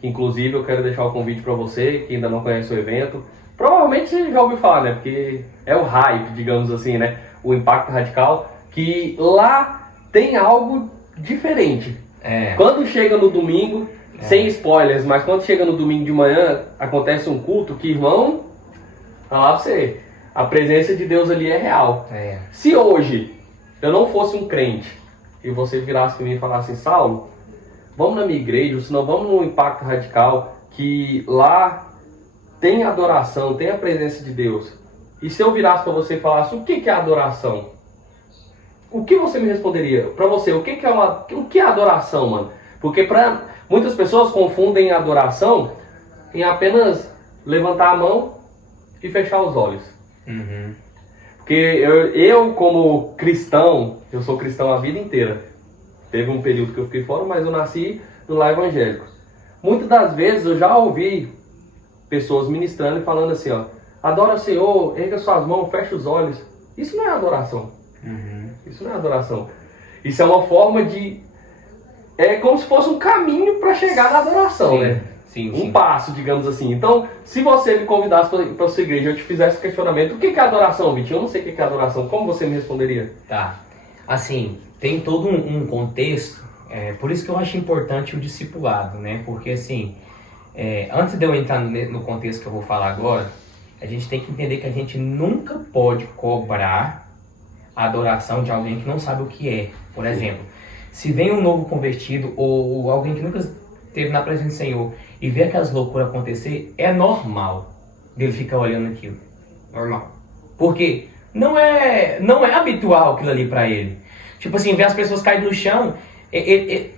que inclusive eu quero deixar o convite para você, que ainda não conhece o evento. Provavelmente você já ouviu falar, né? Porque é o hype, digamos assim, né? O Impacto Radical, que lá tem algo diferente. Quando chega no domingo, sem spoilers, mas quando chega no domingo de manhã, acontece um culto que, irmão, falar pra você, a presença de Deus ali é real. Se hoje eu não fosse um crente e você virasse para mim e falasse assim, Saulo, vamos na minha igreja, ou senão vamos no Impacto Radical, que lá tem adoração, tem a presença de Deus. E se eu virasse para você e falasse, o que é adoração? O que você me responderia? Para você, o que é adoração, mano? Porque para muitas pessoas confundem adoração em apenas levantar a mão e fechar os olhos. Porque eu como cristão, eu sou cristão a vida inteira. Teve um período que eu fiquei fora, mas eu nasci no lar evangélico. Muitas das vezes eu já ouvi pessoas ministrando e falando assim, ó, adora o Senhor, erga suas mãos, fecha os olhos. Isso não é adoração. Isso não é adoração. Isso é uma forma de... É como se fosse um caminho para chegar na adoração, né? Um passo, digamos assim. Então, se você me convidasse para sua igreja e eu te fizesse questionamento, o que é adoração, Vitinho? Eu não sei o que é adoração. Como você me responderia? Tá. Assim, tem todo um contexto. Por isso que eu acho importante o discipulado, né? Porque assim, antes de eu entrar no contexto que eu vou falar agora, a gente tem que entender que a gente nunca pode cobrar a adoração de alguém que não sabe o que é. Por exemplo, se vem um novo convertido ou alguém que nunca esteve na presença do Senhor e vê aquelas loucuras acontecer, é normal dele ficar olhando aquilo. Normal. Porque não é habitual aquilo ali pra ele. Tipo assim, ver as pessoas caírem no chão,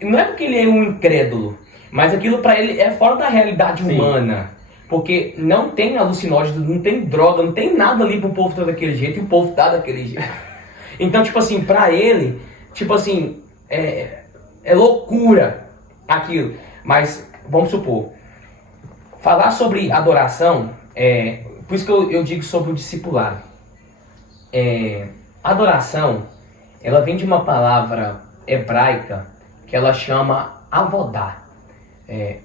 não é porque ele é um incrédulo, mas aquilo pra ele é fora da realidade humana. Porque não tem alucinógeno, não tem droga, não tem nada ali pro povo estar daquele jeito e o povo tá daquele jeito. Então, tipo assim, pra ele, tipo assim, é loucura aquilo. Mas, vamos supor, falar sobre adoração, por isso que eu digo sobre o discipulado. Adoração, ela vem de uma palavra hebraica que ela chama avodá.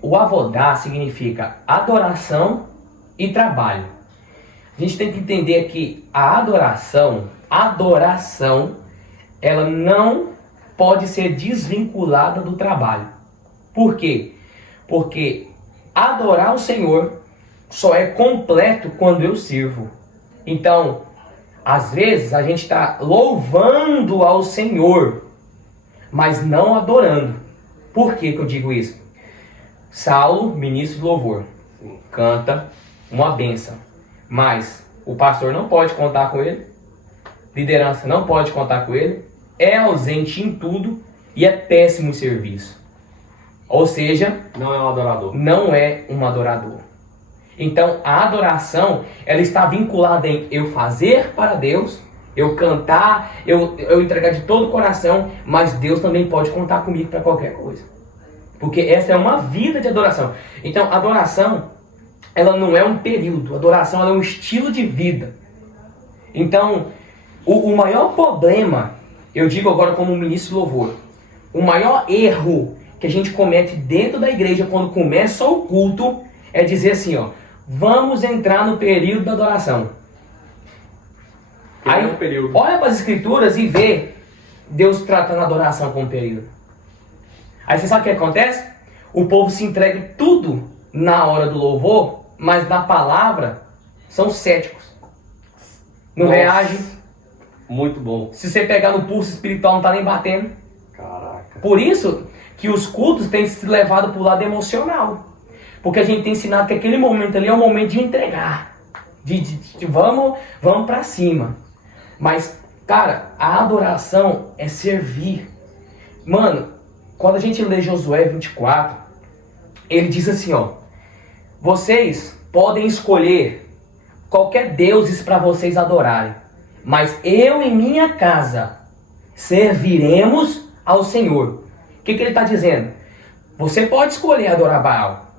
O avodá significa adoração e trabalho. A gente tem que entender que a adoração, ela não pode ser desvinculada do trabalho. Por quê? Porque adorar o Senhor só é completo quando eu sirvo. Então, às vezes a gente está louvando ao Senhor, mas não adorando. Por que eu digo isso? Saulo, ministro de louvor, canta uma bênção, mas o pastor não pode contar com ele, liderança não pode contar com ele, é ausente em tudo e é péssimo serviço. Ou seja, não é um adorador. Não é um adorador. Então a adoração, ela está vinculada em eu fazer para Deus, eu cantar, eu entregar de todo o coração, mas Deus também pode contar comigo para qualquer coisa. Porque essa é uma vida de adoração. Então, adoração, ela não é um período. Adoração, ela é um estilo de vida. Então, o maior problema, eu digo agora como ministro de louvor, o maior erro que a gente comete dentro da igreja quando começa o culto é dizer assim, ó, vamos entrar no período da adoração. Aí, olha para as escrituras e vê Deus tratando a adoração como período. Aí você sabe o que acontece? O povo se entrega tudo na hora do louvor, mas na palavra são céticos. Não reage. Muito bom. Se você pegar no pulso espiritual, não tá nem batendo. Caraca. Por isso que os cultos têm se levado para o lado emocional. Porque a gente tem ensinado que aquele momento ali é o momento de entregar. De vamos para cima. Mas, cara, a adoração é servir. Mano, quando a gente lê Josué 24, ele diz assim, ó, vocês podem escolher qualquer deuses para vocês adorarem, mas eu e minha casa serviremos ao Senhor. O que ele está dizendo? Você pode escolher adorar Baal,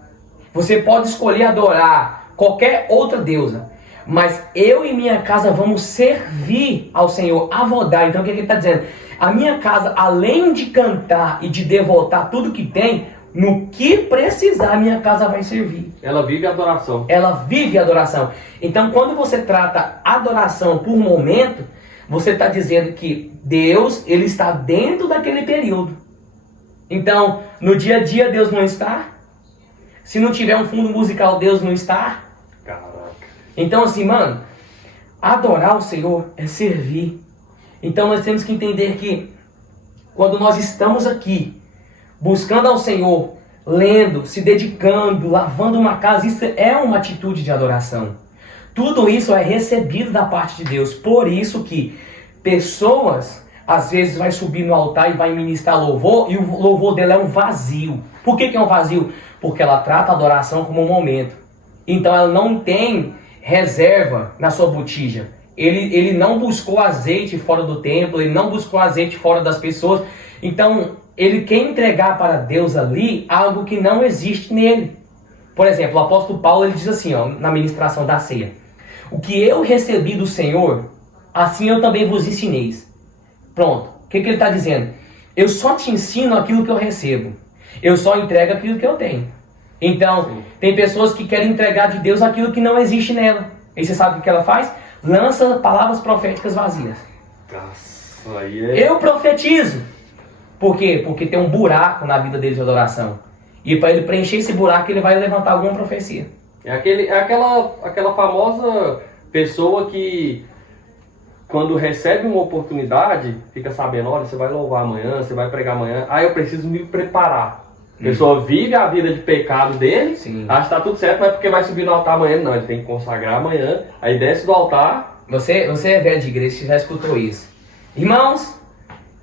você pode escolher adorar qualquer outra deusa, mas eu e minha casa vamos servir ao Senhor, avodar. Então o que ele está dizendo? A minha casa, além de cantar e de devotar tudo que tem, no que precisar, minha casa vai servir. Ela vive a adoração. Ela vive a adoração. Então, quando você trata adoração por momento, você está dizendo que Deus, ele está dentro daquele período. Então, no dia a dia, Deus não está. Se não tiver um fundo musical, Deus não está. Caraca. Então, assim, mano, adorar o Senhor é servir. Então, nós temos que entender que quando nós estamos aqui, buscando ao Senhor, lendo, se dedicando, lavando uma casa, isso é uma atitude de adoração. Tudo isso é recebido da parte de Deus. Por isso que pessoas, às vezes, vai subir no altar e vai ministrar louvor, e o louvor dela é um vazio. Por que é um vazio? Porque ela trata a adoração como um momento. Então ela não tem reserva na sua botija. Ele não buscou azeite fora do templo, ele não buscou azeite fora das pessoas. Então, ele quer entregar para Deus ali algo que não existe nele. Por exemplo, o apóstolo Paulo, ele diz assim, ó, na ministração da ceia: o que eu recebi do Senhor, assim eu também vos ensineis. Pronto. O que ele está dizendo? Eu só te ensino aquilo que eu recebo. Eu só entrego aquilo que eu tenho. Então, sim, tem pessoas que querem entregar de Deus aquilo que não existe nela. E você sabe o que ela faz? Lança palavras proféticas vazias. Nossa, aí é... Eu profetizo. Por quê? Porque tem um buraco na vida dele de adoração. E para ele preencher esse buraco, ele vai levantar alguma profecia. É aquela famosa pessoa que, quando recebe uma oportunidade, fica sabendo, olha, você vai louvar amanhã, você vai pregar amanhã, eu preciso me preparar. A pessoa vive a vida de pecado dele, sim, acha que tá tudo certo, mas porque vai subir no altar amanhã, não, ele tem que consagrar amanhã, aí desce do altar. Você é velho de igreja, você já escutou isso. Irmãos,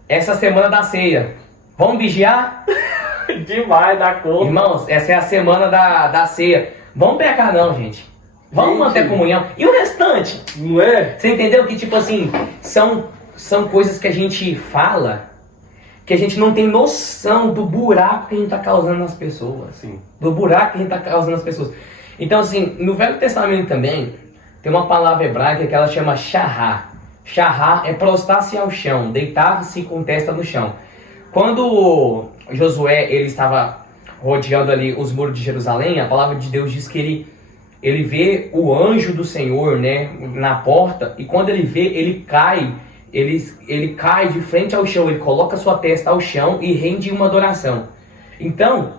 essa semana da ceia, vamos vigiar? Demais da conta. Irmãos, essa é a semana da ceia. Vamos pecar não, gente. Vamos manter a comunhão. E o restante? Não é? Você entendeu que, tipo assim, são coisas que a gente fala, que a gente não tem noção do buraco que a gente está causando nas pessoas. Sim. Do buraco que a gente está causando nas pessoas. Então, assim, no Velho Testamento também, tem uma palavra hebraica que ela chama shahá. Shahá é prostrar-se ao chão, deitar-se com testa no chão. Quando Josué ele estava rodeando ali os muros de Jerusalém, a palavra de Deus diz que ele vê o anjo do Senhor, né, na porta, e quando ele vê, ele cai de frente ao chão, ele coloca sua testa ao chão e rende uma adoração. Então,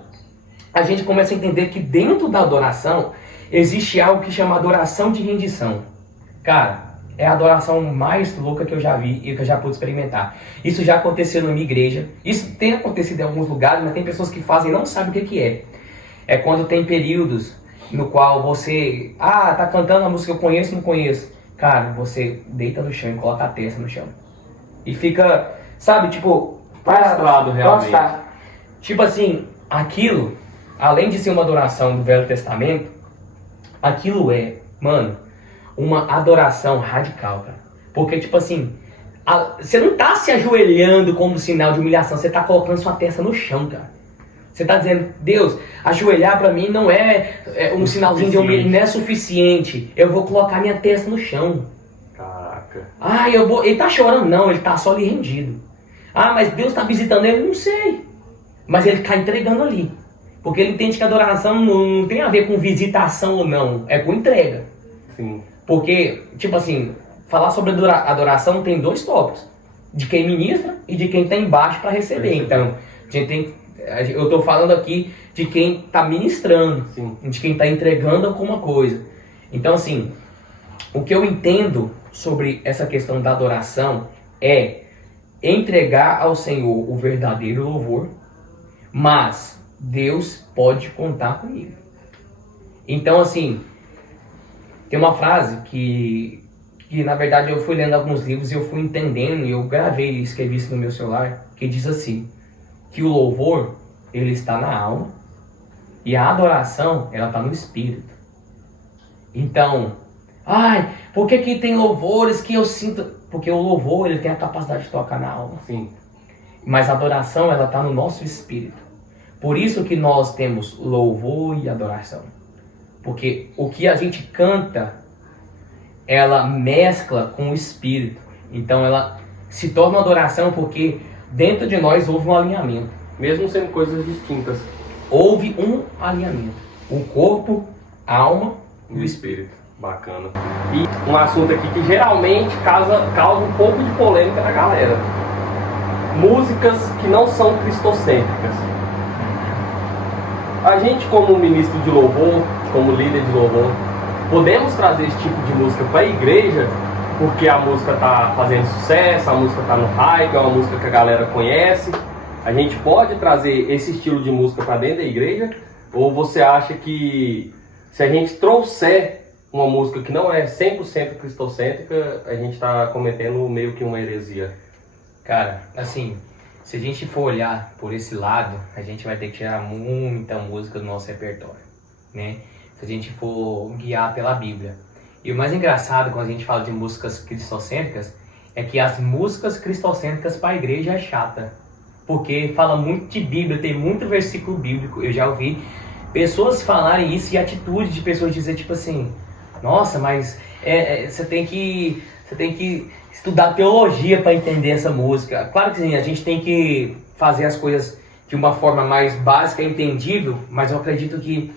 a gente começa a entender que dentro da adoração existe algo que chama adoração de rendição. Cara, é a adoração mais louca que eu já vi e que eu já pude experimentar. Isso já aconteceu na minha igreja. Isso tem acontecido em alguns lugares, mas tem pessoas que fazem e não sabem o que é. É quando tem períodos no qual você... tá cantando a música que eu conheço, não conheço. Cara, você deita no chão e coloca a testa no chão. E fica, sabe, tipo... prostrado realmente. Tipo assim, aquilo, além de ser uma adoração do Velho Testamento, aquilo é, mano, uma adoração radical, cara. Porque, tipo assim, você não tá se ajoelhando como sinal de humilhação, você tá colocando sua testa no chão, cara. Você está dizendo, Deus, ajoelhar para mim não é um sinalzinho de humilhação, não é suficiente. Eu vou colocar minha testa no chão. Caraca. Ah, ele tá chorando? Não, ele tá só ali rendido. Ah, mas Deus está visitando ele? Não sei. Mas ele está entregando ali. Porque ele entende que a adoração não tem a ver com visitação ou não, é com entrega. Sim. Porque, tipo assim, falar sobre adoração tem dois tópicos. De quem ministra e de quem está embaixo para receber. Então, eu estou falando aqui de quem está ministrando, sim, de quem está entregando alguma coisa. Então, assim, o que eu entendo sobre essa questão da adoração é entregar ao Senhor o verdadeiro louvor, mas Deus pode contar comigo. Então, assim, tem uma frase que na verdade eu fui lendo alguns livros e eu fui entendendo, e eu gravei e escrevi isso no meu celular, que diz assim, que o louvor, ele está na alma, e a adoração, ela está no espírito. Então, por que tem louvores que eu sinto? Porque o louvor, ele tem a capacidade de tocar na alma. Sim. Mas a adoração, ela está no nosso espírito. Por isso que nós temos louvor e adoração. Porque o que a gente canta, ela mescla com o espírito. Então ela se torna uma adoração porque dentro de nós houve um alinhamento. Mesmo sendo coisas distintas. Houve um alinhamento. O corpo, a alma e o espírito. Bacana. E um assunto aqui que geralmente causa um pouco de polêmica na galera. Músicas que não são cristocêntricas. A gente, como ministro de louvor, como líder de louvor, podemos trazer esse tipo de música para a igreja, porque a música está fazendo sucesso, a música está no hype, é uma música que a galera conhece. A gente pode trazer esse estilo de música para dentro da igreja? Ou você acha que se a gente trouxer uma música que não é 100% cristocêntrica, a gente está cometendo meio que uma heresia? Cara, assim, se a gente for olhar por esse lado, a gente vai ter que tirar muita música do nosso repertório, né? Se a gente for guiar pela Bíblia. E o mais engraçado quando a gente fala de músicas cristocêntricas é que as músicas cristocêntricas para a igreja é chata. Porque fala muito de Bíblia, tem muito versículo bíblico. Eu já ouvi pessoas falarem isso e atitude de pessoas dizer tipo assim, nossa, mas você tem que estudar teologia para entender essa música. Claro que sim, a gente tem que fazer as coisas de uma forma mais básica e entendível, mas eu acredito que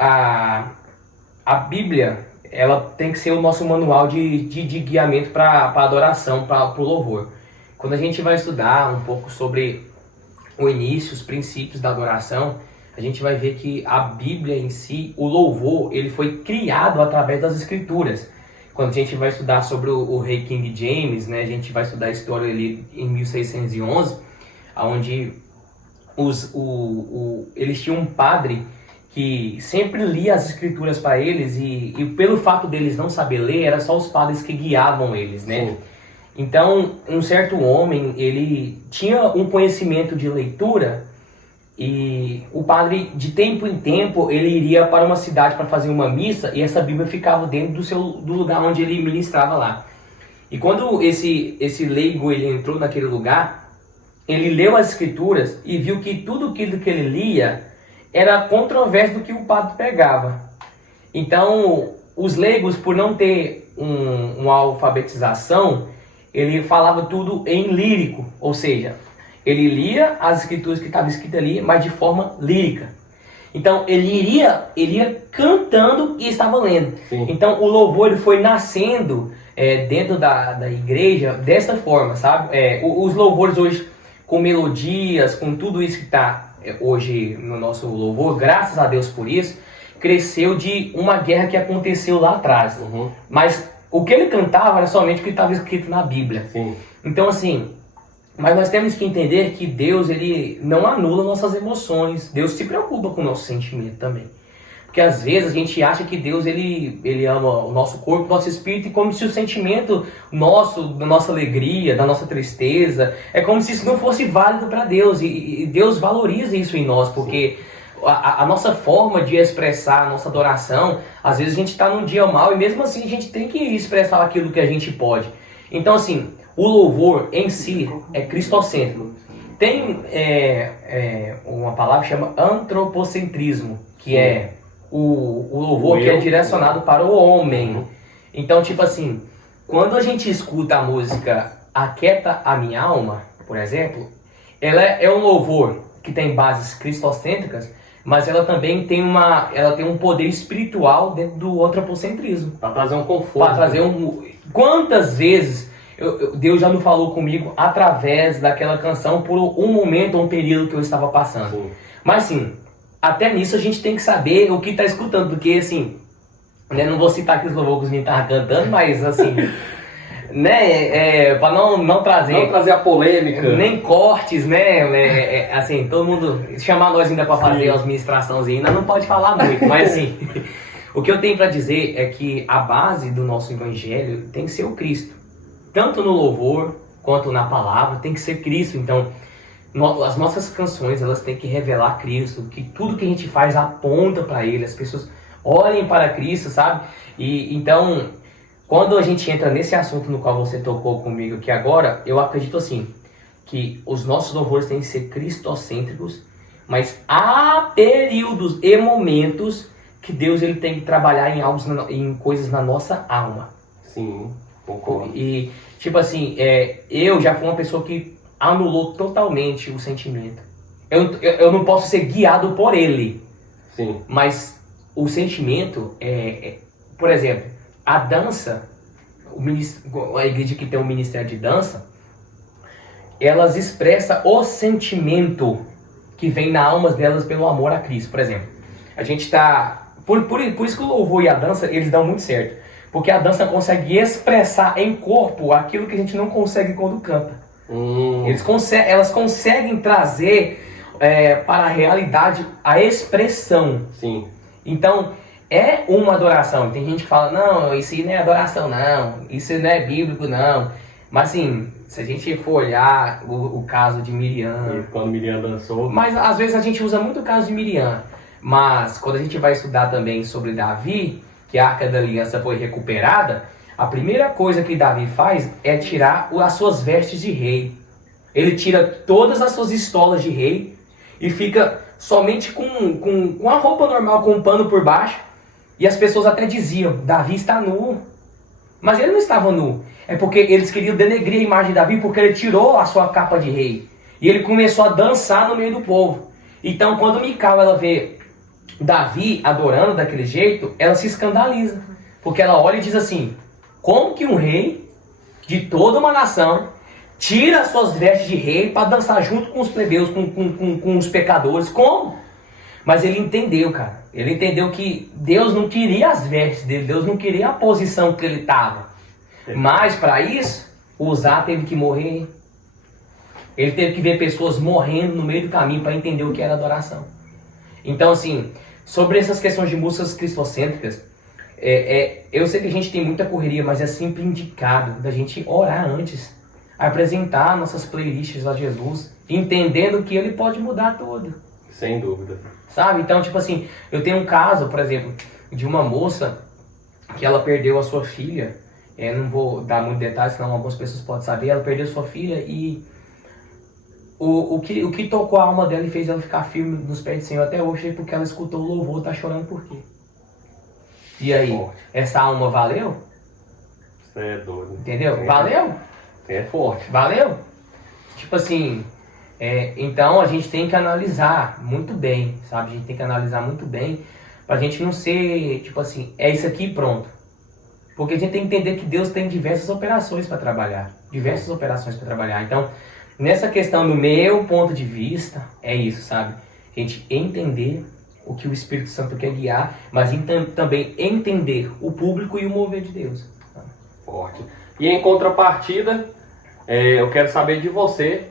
a Bíblia, ela tem que ser o nosso manual de guiamento para adoração, para o louvor. Quando a gente vai estudar um pouco sobre o início, os princípios da adoração, a gente vai ver que a Bíblia em si, o louvor, ele foi criado através das Escrituras. Quando a gente vai estudar sobre o rei King James, né, a gente vai estudar a história ali em 1611, onde eles tinham um padre que sempre lia as escrituras para eles e pelo fato deles não saber ler, era só os padres que guiavam eles, né? Sim. Então, um certo homem, ele tinha um conhecimento de leitura e o padre, de tempo em tempo, ele iria para uma cidade para fazer uma missa e essa Bíblia ficava dentro do lugar onde ele ministrava lá. E quando esse leigo ele entrou naquele lugar, ele leu as escrituras e viu que tudo aquilo que ele lia era controverso do que o padre pregava. Então, os leigos, por não ter uma alfabetização, ele falava tudo em lírico, ou seja, ele lia as escrituras que estavam escritas ali, mas de forma lírica. Então, ele iria cantando e estava lendo. Sim. Então, o louvor ele foi nascendo dentro da igreja dessa forma, sabe? Os louvores hoje, com melodias, com tudo isso que está hoje no nosso louvor, graças a Deus por isso, cresceu de uma guerra que aconteceu lá atrás. Uhum. Mas o que ele cantava era somente o que estava escrito na Bíblia. Sim. Então, assim, mas nós temos que entender que Deus, ele não anula nossas emoções. Deus se preocupa com o nosso sentimento também. Porque às vezes a gente acha que Deus, ele ama o nosso corpo, o nosso espírito, e como se o sentimento nosso, da nossa alegria, da nossa tristeza, é como se isso não fosse válido para Deus. E Deus valoriza isso em nós, porque a nossa forma de expressar a nossa adoração, às vezes a gente está num dia mal e mesmo assim a gente tem que expressar aquilo que a gente pode. Então assim, o louvor em si é cristocêntrico. tem uma palavra que chama antropocentrismo, que é o louvor que é direcionado para o homem. Então, tipo assim, quando a gente escuta a música Aquieta a Minha Alma, por exemplo, ela é um louvor que tem bases cristocêntricas, mas ela também tem um poder espiritual dentro do antropocentrismo. Para trazer um conforto. Para trazer Quantas vezes Deus já me falou comigo através daquela canção por um momento ou um período que eu estava passando. Sim. Mas assim, até nisso a gente tem que saber o que está escutando, porque assim, né, não vou citar aqueles louvores que a gente estava cantando, mas assim, né, para não trazer... Não trazer a polêmica. Nem cortes, né, assim, todo mundo chamar nós ainda para fazer as ministrações ainda, não pode falar muito, mas assim, o que eu tenho para dizer é que a base do nosso evangelho tem que ser o Cristo. Tanto no louvor quanto na palavra tem que ser Cristo. Então, as nossas canções, elas têm que revelar Cristo, que tudo que a gente faz aponta para Ele, as pessoas olhem para Cristo, sabe? E então, quando a gente entra nesse assunto no qual você tocou comigo aqui agora, eu acredito assim, que os nossos louvores têm que ser cristocêntricos, mas há períodos e momentos que Deus ele tem que trabalhar em coisas na nossa alma. Sim, concordo. E, tipo assim, eu já fui uma pessoa que anulou totalmente o sentimento. Eu não posso ser guiado por ele. Sim. Mas o sentimento por exemplo, a dança, a igreja que tem um ministério de dança, elas expressam o sentimento que vem na alma delas pelo amor a Cristo. Por exemplo, a gente tá... Por isso que o louvor e a dança, eles dão muito certo. Porque a dança consegue expressar em corpo aquilo que a gente não consegue quando canta. Elas conseguem trazer para a realidade a expressão. Sim. Então, é uma adoração. Tem gente que fala, não, isso não é adoração não, isso não é bíblico não. Mas assim, se a gente for olhar o caso de Miriam... Quando Miriam dançou... Mas às vezes a gente usa muito o caso de Miriam. Mas quando a gente vai estudar também sobre Davi, que a Arca da Aliança foi recuperada, a primeira coisa que Davi faz é tirar as suas vestes de rei. Ele tira todas as suas estolas de rei e fica somente com a roupa normal, com um pano por baixo. E as pessoas até diziam, Davi está nu. Mas ele não estava nu. É porque eles queriam denegrir a imagem de Davi porque ele tirou a sua capa de rei. E ele começou a dançar no meio do povo. Então quando Mical ela vê Davi adorando daquele jeito, ela se escandaliza. Porque ela olha e diz assim, como que um rei de toda uma nação tira as suas vestes de rei para dançar junto com os plebeus, com os pecadores? Como? Mas ele entendeu, cara. Ele entendeu que Deus não queria as vestes dele, Deus não queria a posição que ele estava. Mas para isso, Uzá teve que morrer. Ele teve que ver pessoas morrendo no meio do caminho para entender o que era adoração. Então assim, sobre essas questões de músicas cristocêntricas, eu sei que a gente tem muita correria, mas é sempre indicado da gente orar antes, apresentar nossas playlists a Jesus, entendendo que Ele pode mudar tudo. Sem dúvida. Sabe? Então, tipo assim, eu tenho um caso, por exemplo, de uma moça que ela perdeu a sua filha. Não vou dar muito detalhes, senão algumas pessoas podem saber. Ela perdeu sua filha e o que tocou a alma dela e fez ela ficar firme nos pés do Senhor até hoje é porque ela escutou o louvor, tá chorando por quê? E aí, essa alma valeu? Isso é doido. Entendeu? Valeu? É forte. Valeu? Tipo assim, então a gente tem que analisar muito bem, sabe? A gente tem que analisar muito bem pra gente não ser, tipo assim, é isso aqui e pronto. Porque a gente tem que entender que Deus tem diversas operações para trabalhar. Diversas operações para trabalhar. Então, nessa questão, no meu ponto de vista, é isso, sabe? A gente entender o que o Espírito Santo quer guiar, mas também entender o público e o mover de Deus. Forte. E em contrapartida, eu quero saber de você,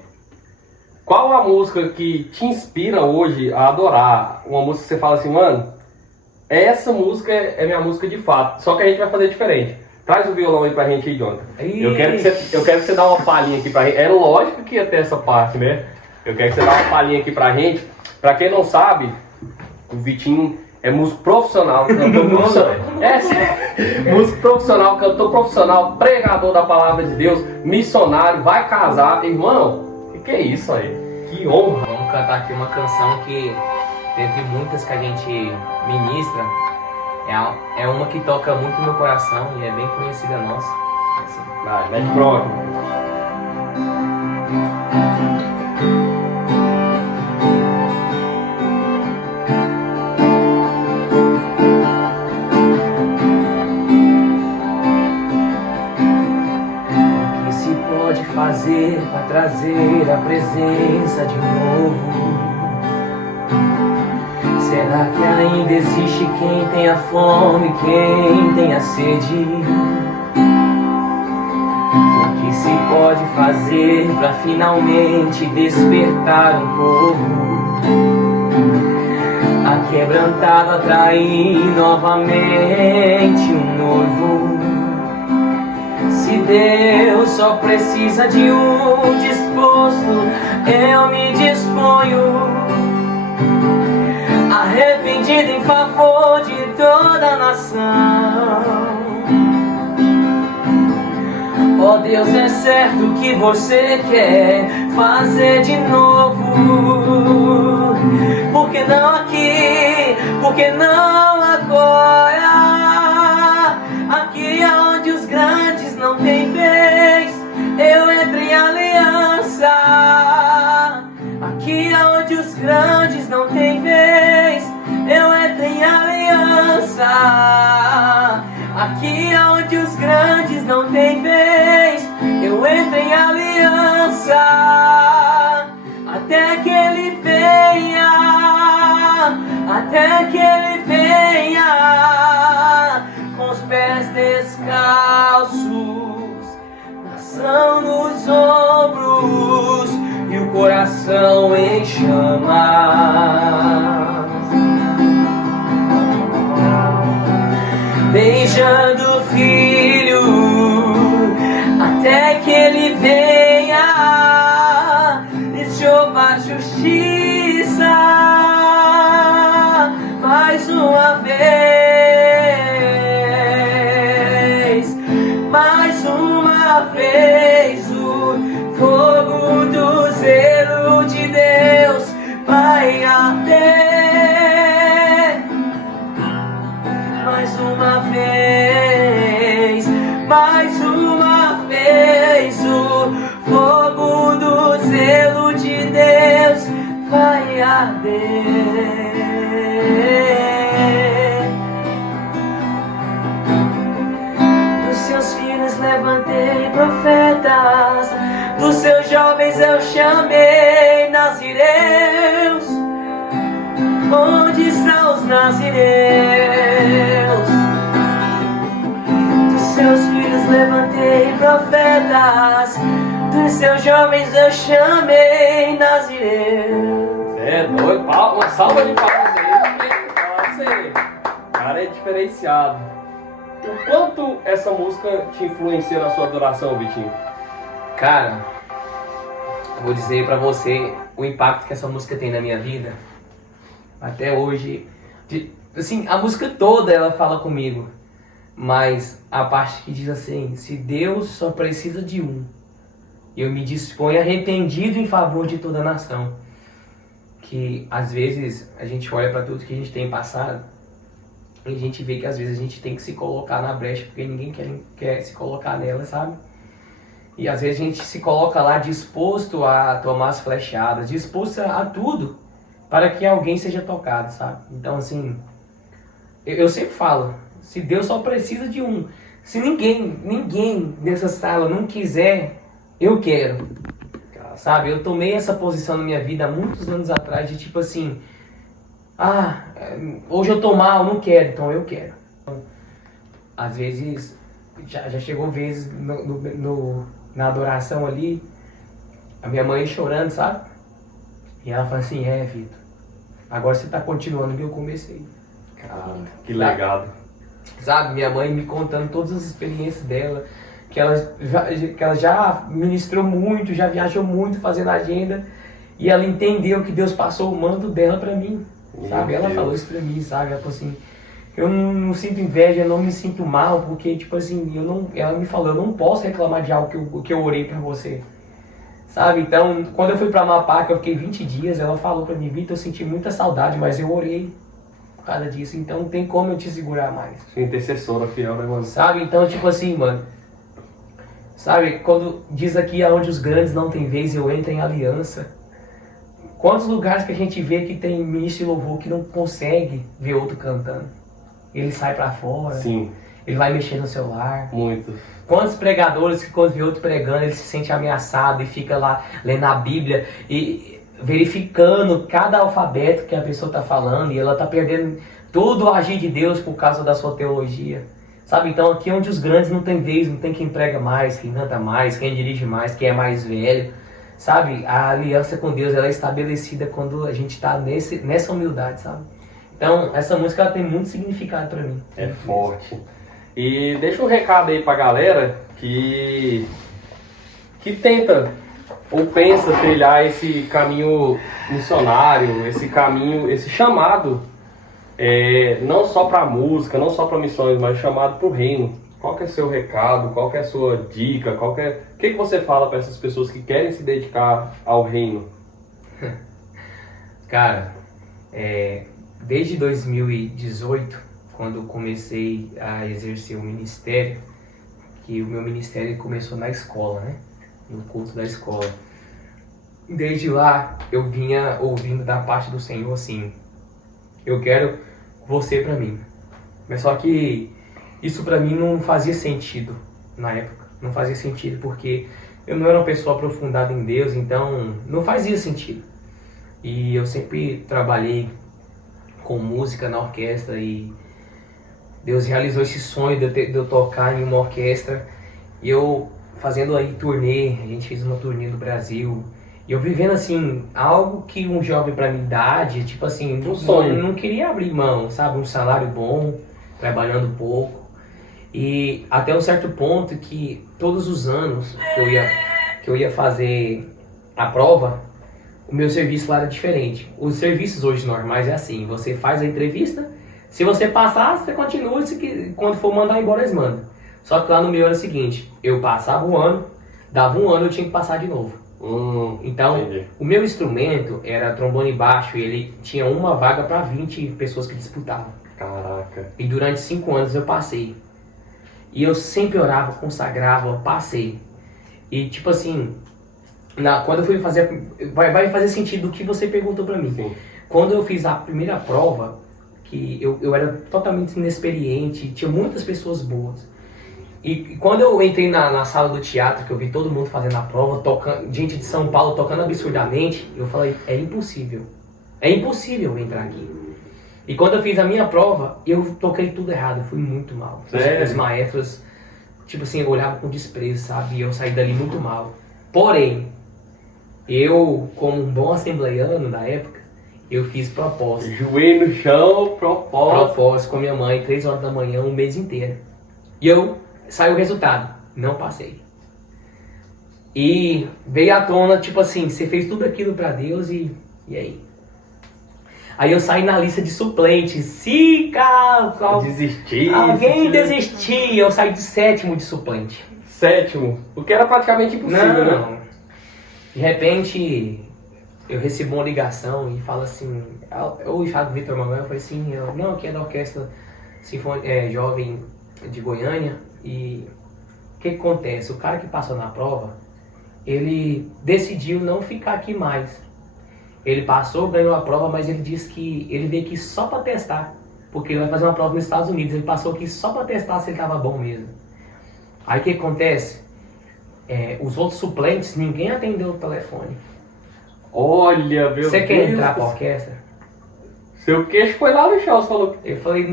qual a música que te inspira hoje a adorar? Uma música que você fala assim, mano, essa música é minha música de fato, só que a gente vai fazer diferente. Traz o violão aí pra gente aí, Jonathan. Eu quero que você dê uma palhinha aqui pra gente. É lógico que ia ter essa parte, né? Eu quero que você dê uma palhinha aqui pra gente. Pra quem não sabe, o Vitinho é músico profissional, cantor profissional. Músico profissional, cantor profissional, pregador da palavra de Deus, missionário, vai casar. Irmão, que é isso aí? Que honra! Vamos cantar aqui uma canção que, dentre muitas que a gente ministra, é uma que toca muito no coração e é bem conhecida nossa. Assim. Vai, mete pronto. O que se pode fazer para trazer a presença de novo? Será que ainda existe quem tenha fome, quem tenha sede? O que se pode fazer para finalmente despertar um povo aquebrantado, atrair novamente um noivo? Se Deus só precisa de um disposto, eu me disponho, arrependido em favor de toda a nação. Oh Deus, é certo que você quer fazer de novo. Por que não aqui? Por que não agora? Aqui é onde os grandes não têm vez, eu entro em aliança. Aqui é onde os grandes não têm vez, eu entro em aliança. Aqui é onde os grandes não têm vez, eu entro em aliança. Até que ele venha, até que ele venha, com os pés descalços, nação nos ombros e o coração em chamas. Beijando o Filho, até que ele venha, lhes chover justiça mais uma vez, mais uma vez. O fogo do zelo de Deus vai arder. Mais uma vez, mais uma vez, o fogo do zelo de Deus vai arder. Dos seus filhos levantei profetas, dos seus jovens eu chamei nazireus. Onde estão os nazireus? Dos seus filhos levantei profetas, dos seus jovens eu chamei nazireus. É doido, uma salva de palmas aí. Falar pra você. Cara, é diferenciado. O quanto essa música te influencia na sua adoração, Vitinho? Cara, eu vou dizer pra você o impacto que essa música tem na minha vida. Até hoje, assim, a música toda ela fala comigo, mas a parte que diz assim: se Deus só precisa de um, eu me disponho arrependido em favor de toda a nação. Que às vezes a gente olha para tudo que a gente tem passado e a gente vê que às vezes a gente tem que se colocar na brecha porque ninguém quer se colocar nela, sabe? E às vezes a gente se coloca lá disposto a tomar as flechadas, disposto a tudo para que alguém seja tocado, sabe? Então, assim, eu sempre falo, se Deus só precisa de um, se ninguém nessa sala não quiser, eu quero, sabe? Eu tomei essa posição na minha vida há muitos anos atrás, de tipo assim, hoje eu tô mal, não quero, então eu quero. Às vezes, já chegou vezes na adoração ali, a minha mãe chorando, sabe? E ela fala assim: Vitor, agora você tá continuando o que eu comecei. Cara, que legado. Sabe, minha mãe me contando todas as experiências dela, que ela já ministrou muito, já viajou muito fazendo agenda, e ela entendeu que Deus passou o manto dela pra mim, sabe? Ela falou isso pra mim, sabe? Ela falou assim: eu não sinto inveja, eu não me sinto mal, porque, tipo assim, ela me falou: eu não posso reclamar de algo que eu orei pra você. Sabe? Então, quando eu fui pra Amapá, que eu fiquei 20 dias, ela falou pra mim, Vitor, eu senti muita saudade, mas eu orei por causa disso, então não tem como eu te segurar mais. Sua intercessora fiel, né, mano? Sabe? Então, tipo assim, mano. Sabe? Quando diz aqui aonde os grandes não têm vez, eu entro em aliança. Quantos lugares que a gente vê que tem ministro e louvor que não consegue ver outro cantando? Ele sai pra fora. Sim, Ele vai mexer no celular. muito. Quantos pregadores que quando vê outro pregando, ele se sente ameaçado e fica lá lendo a Bíblia e verificando cada alfabeto que a pessoa está falando e ela está perdendo todo o agir de Deus por causa da sua teologia. Sabe, então aqui é onde os grandes não tem vez, não tem quem prega mais, quem canta mais, quem dirige mais, quem é mais velho. Sabe, a aliança com Deus ela é estabelecida quando a gente está nessa humildade, sabe? Então essa música ela tem muito significado para mim. É forte. E deixa um recado aí pra galera que tenta ou pensa trilhar esse caminho missionário, esse caminho, esse chamado, não só pra música, não só pra missões, mas chamado pro reino. Qual que é seu recado? Qual que é a sua dica? O que você fala para essas pessoas que querem se dedicar ao reino? Cara, desde 2018, quando eu comecei a exercer o ministério, que o meu ministério começou na escola, né? No culto da escola. Desde lá, eu vinha ouvindo da parte do Senhor assim, eu quero você pra mim. Mas só que isso pra mim não fazia sentido na época. Não fazia sentido porque eu não era uma pessoa aprofundada em Deus, então não fazia sentido. E eu sempre trabalhei com música na orquestra e Deus realizou esse sonho de eu tocar em uma orquestra. E eu fazendo aí turnê, a gente fez uma turnê no Brasil. E eu vivendo assim, algo que um jovem pra minha idade, tipo assim, Um sonho. não queria abrir mão, sabe? Um salário bom, trabalhando pouco. E até um certo ponto que todos os anos que eu ia fazer a prova, o meu serviço lá era diferente. Os serviços hoje normais é assim, você faz a entrevista, se você passar, você continua, quando for mandar embora eles mandam. Só que lá no meu era o seguinte, eu passava um ano, dava um ano, eu tinha que passar de novo. Então, Entendi. o meu instrumento era trombone baixo e ele tinha uma vaga para 20 pessoas que disputavam. Caraca. E durante 5 anos eu passei. E eu sempre orava, consagrava, passei. E tipo assim, quando eu fui fazer, vai fazer sentido o que você perguntou pra mim. Sim. Quando eu fiz a primeira prova, que eu era totalmente inexperiente, tinha muitas pessoas boas. E quando eu entrei na sala do teatro, que eu vi todo mundo fazendo a prova, tocando, gente de São Paulo tocando absurdamente, eu falei, é impossível eu entrar aqui. E quando eu fiz a minha prova, eu toquei tudo errado, eu fui muito mal. Sério? Os maestros, tipo assim, olhavam com desprezo, sabe? E eu saí dali muito mal. Porém, eu, como um bom assembleiano da época, eu fiz propósito. Joelho no chão, propósito. Propósito com minha mãe, 3 horas da manhã, um mês inteiro. E saiu o resultado, não passei. E veio à tona, tipo assim, você fez tudo aquilo pra Deus e aí? Aí eu saí na lista de suplentes. Se Desistir. alguém desistir, eu saí de 7º de suplente. 7º, o que era praticamente impossível, né? Não. De repente, eu recebo uma ligação e fala assim, o Vitor Manuel, eu falei assim, não, aqui é da Orquestra Jovem de Goiânia, e o que acontece? O cara que passou na prova, ele decidiu não ficar aqui mais. Ele passou, ganhou a prova, mas ele disse que ele veio aqui só para testar, porque ele vai fazer uma prova nos Estados Unidos. Ele passou aqui só para testar se ele estava bom mesmo. Aí o que acontece? Os outros suplentes, ninguém atendeu o telefone. Olha, meu Deus. Você quer entrar pra orquestra? Seu queixo foi lá no chão, você falou. Eu falei,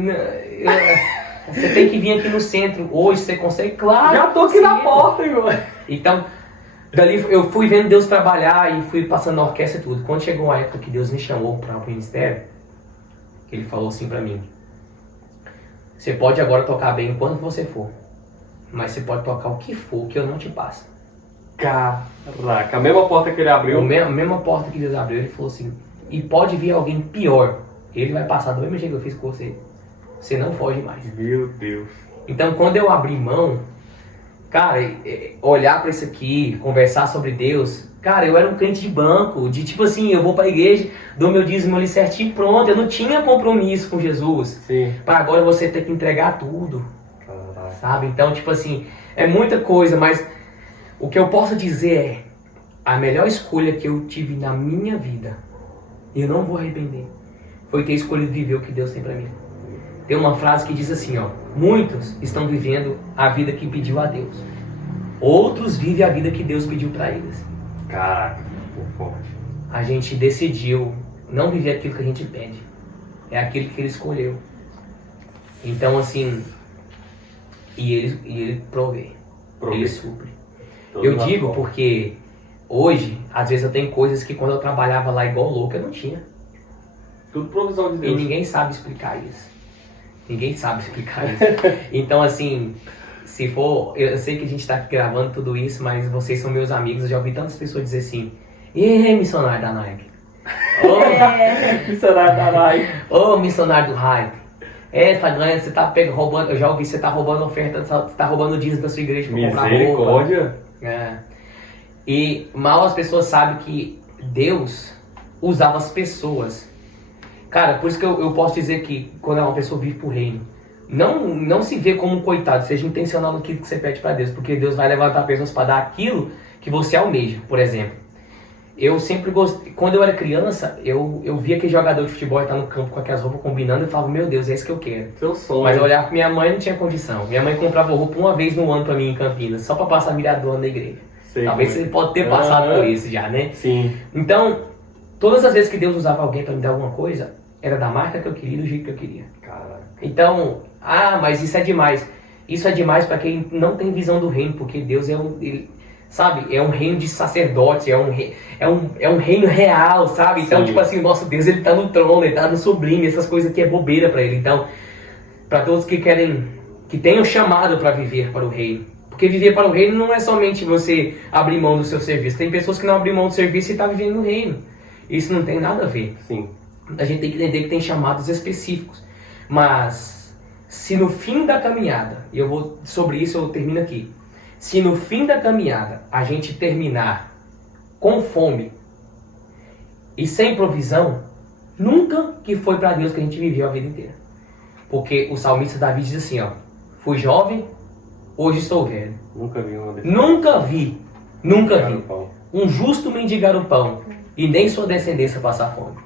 você tem que vir aqui no centro hoje, você consegue? Claro! Já tô aqui na consigo. porta, irmão. Então, dali eu fui vendo Deus trabalhar e fui passando na orquestra e tudo. Quando chegou a época que Deus me chamou para o ministério, ele falou assim pra mim, você pode agora tocar bem quando você for, mas você pode tocar o que for, que eu não te passo. Caraca, a mesma porta que ele abriu. A mesma porta que Deus abriu, ele falou assim, e pode vir alguém pior, ele vai passar do mesmo jeito que eu fiz com você. Você não foge mais. Meu Deus. Então, quando eu abri mão, cara, olhar pra isso aqui, conversar sobre Deus, Cara, eu era um crente de banco, de tipo assim, eu vou pra igreja, dou meu dízimo ali certinho, pronto. Eu não tinha compromisso com Jesus. Sim. Pra agora você ter que entregar tudo, Caraca. sabe? Então, tipo assim, é muita coisa, mas o que eu posso dizer é, a melhor escolha que eu tive na minha vida, e eu não vou arrepender, foi ter escolhido viver o que Deus tem pra mim. Tem uma frase que diz assim, ó, muitos estão vivendo a vida que pediu a Deus. Outros vivem a vida que Deus pediu pra eles. Caraca, forte. A gente decidiu não viver aquilo que a gente pede. É aquilo que ele escolheu. Então, assim, e ele provê. Ele supre. Eu digo porque hoje, às vezes eu tenho coisas que quando eu trabalhava lá igual louco, eu não tinha. Tudo provisão de Deus. E ninguém sabe explicar isso. Ninguém sabe explicar isso. Então, assim, se for... Eu sei que a gente tá gravando tudo isso, mas vocês são meus amigos. Eu já ouvi tantas pessoas dizer assim, e missionário da Nike? Missionário da Nike. Ô, missionário do hype. Você tá ganhando, você tá roubando... Eu já ouvi, você tá roubando oferta, você tá roubando dízimo da sua igreja pra comprar roupa. Misericórdia. É. E mal as pessoas sabem que Deus usava as pessoas. Cara, por isso que eu posso dizer que quando uma pessoa vive pro reino, não se vê como um coitado, seja intencional no que você pede pra Deus, porque Deus vai levantar pessoas para dar aquilo que você almeja. Por exemplo, eu sempre gostei, quando eu era criança, eu via que jogador de futebol estar no campo com aquelas roupas combinando, eu falava, meu Deus, é isso que eu quero. Seu sonho. Mas eu olhava pra minha mãe e não tinha condição. Minha mãe comprava roupa uma vez no ano pra mim em Campinas, só pra passar mirador na igreja. Sei Talvez como é. você pode ter passado por isso já, né? Sim. Então, todas as vezes que Deus usava alguém pra me dar alguma coisa, era da marca que eu queria, do jeito que eu queria. Caraca. Então, mas isso é demais. Isso é demais pra quem não tem visão do reino, porque Deus é sabe, é um reino de sacerdotes, é um reino real, sabe? Então, Sim. tipo assim, o nosso Deus, ele tá no trono, ele tá no sublime, essas coisas aqui é bobeira pra ele. Então, pra todos que querem, que tenham chamado pra viver para o reino. Porque viver para o reino não é somente você abrir mão do seu serviço. Tem pessoas que não abrem mão do serviço e tá vivendo no reino. Isso não tem nada a ver. Sim. A gente tem que entender que tem chamados específicos. Mas, se no fim da caminhada, e sobre isso eu termino aqui. Se no fim da caminhada a gente terminar com fome e sem provisão, nunca que foi para Deus que a gente viveu a vida inteira. Porque o salmista Davi diz assim, ó, fui jovem, hoje estou velho. Nunca vi uma desse. Nunca vi Pão. um justo mendigar o pão e nem sua descendência passar fome.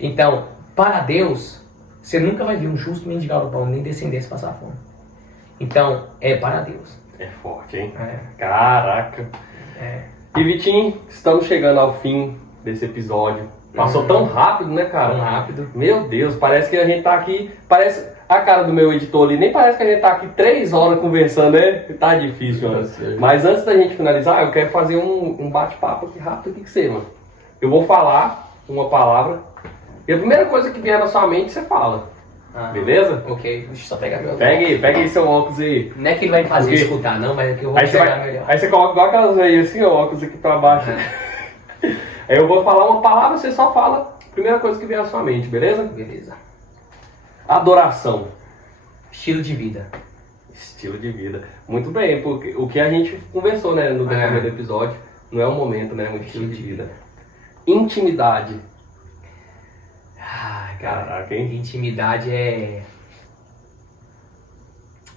Então, para Deus, você nunca vai ver um justo mendigar o pão nem descendência passar fome. Então, é para Deus. É forte, hein? É. Caraca. É. E Vitinho, estamos chegando ao fim desse episódio. Passou tão rápido, né, cara? Tão rápido. Meu Deus, parece que a gente tá aqui. Parece a cara do meu editor ali, nem parece que a gente tá aqui 3 horas conversando, né? Tá difícil, mano. Mas antes da gente finalizar, eu quero fazer um bate-papo aqui rápido aqui com você, mano. Eu vou falar uma palavra. E a primeira coisa que vier na sua mente, você fala. Beleza? Ok, deixa eu só pegar meu Pega aí seu óculos aí. Não é que ele vai me fazer Ok. escutar, não, mas é que eu vou Aí você, pegar melhor. aí você coloca igual aquelas veias assim, ó, óculos aqui pra baixo. Aí eu vou falar uma palavra, você só fala a primeira coisa que vier na sua mente, beleza? Beleza. Adoração. Estilo de vida. Estilo de vida. Muito bem, porque o que a gente conversou, né, no decorrer do episódio, não é o momento, né, um estilo de vida. Intimidade. Caraca, hein? Intimidade é...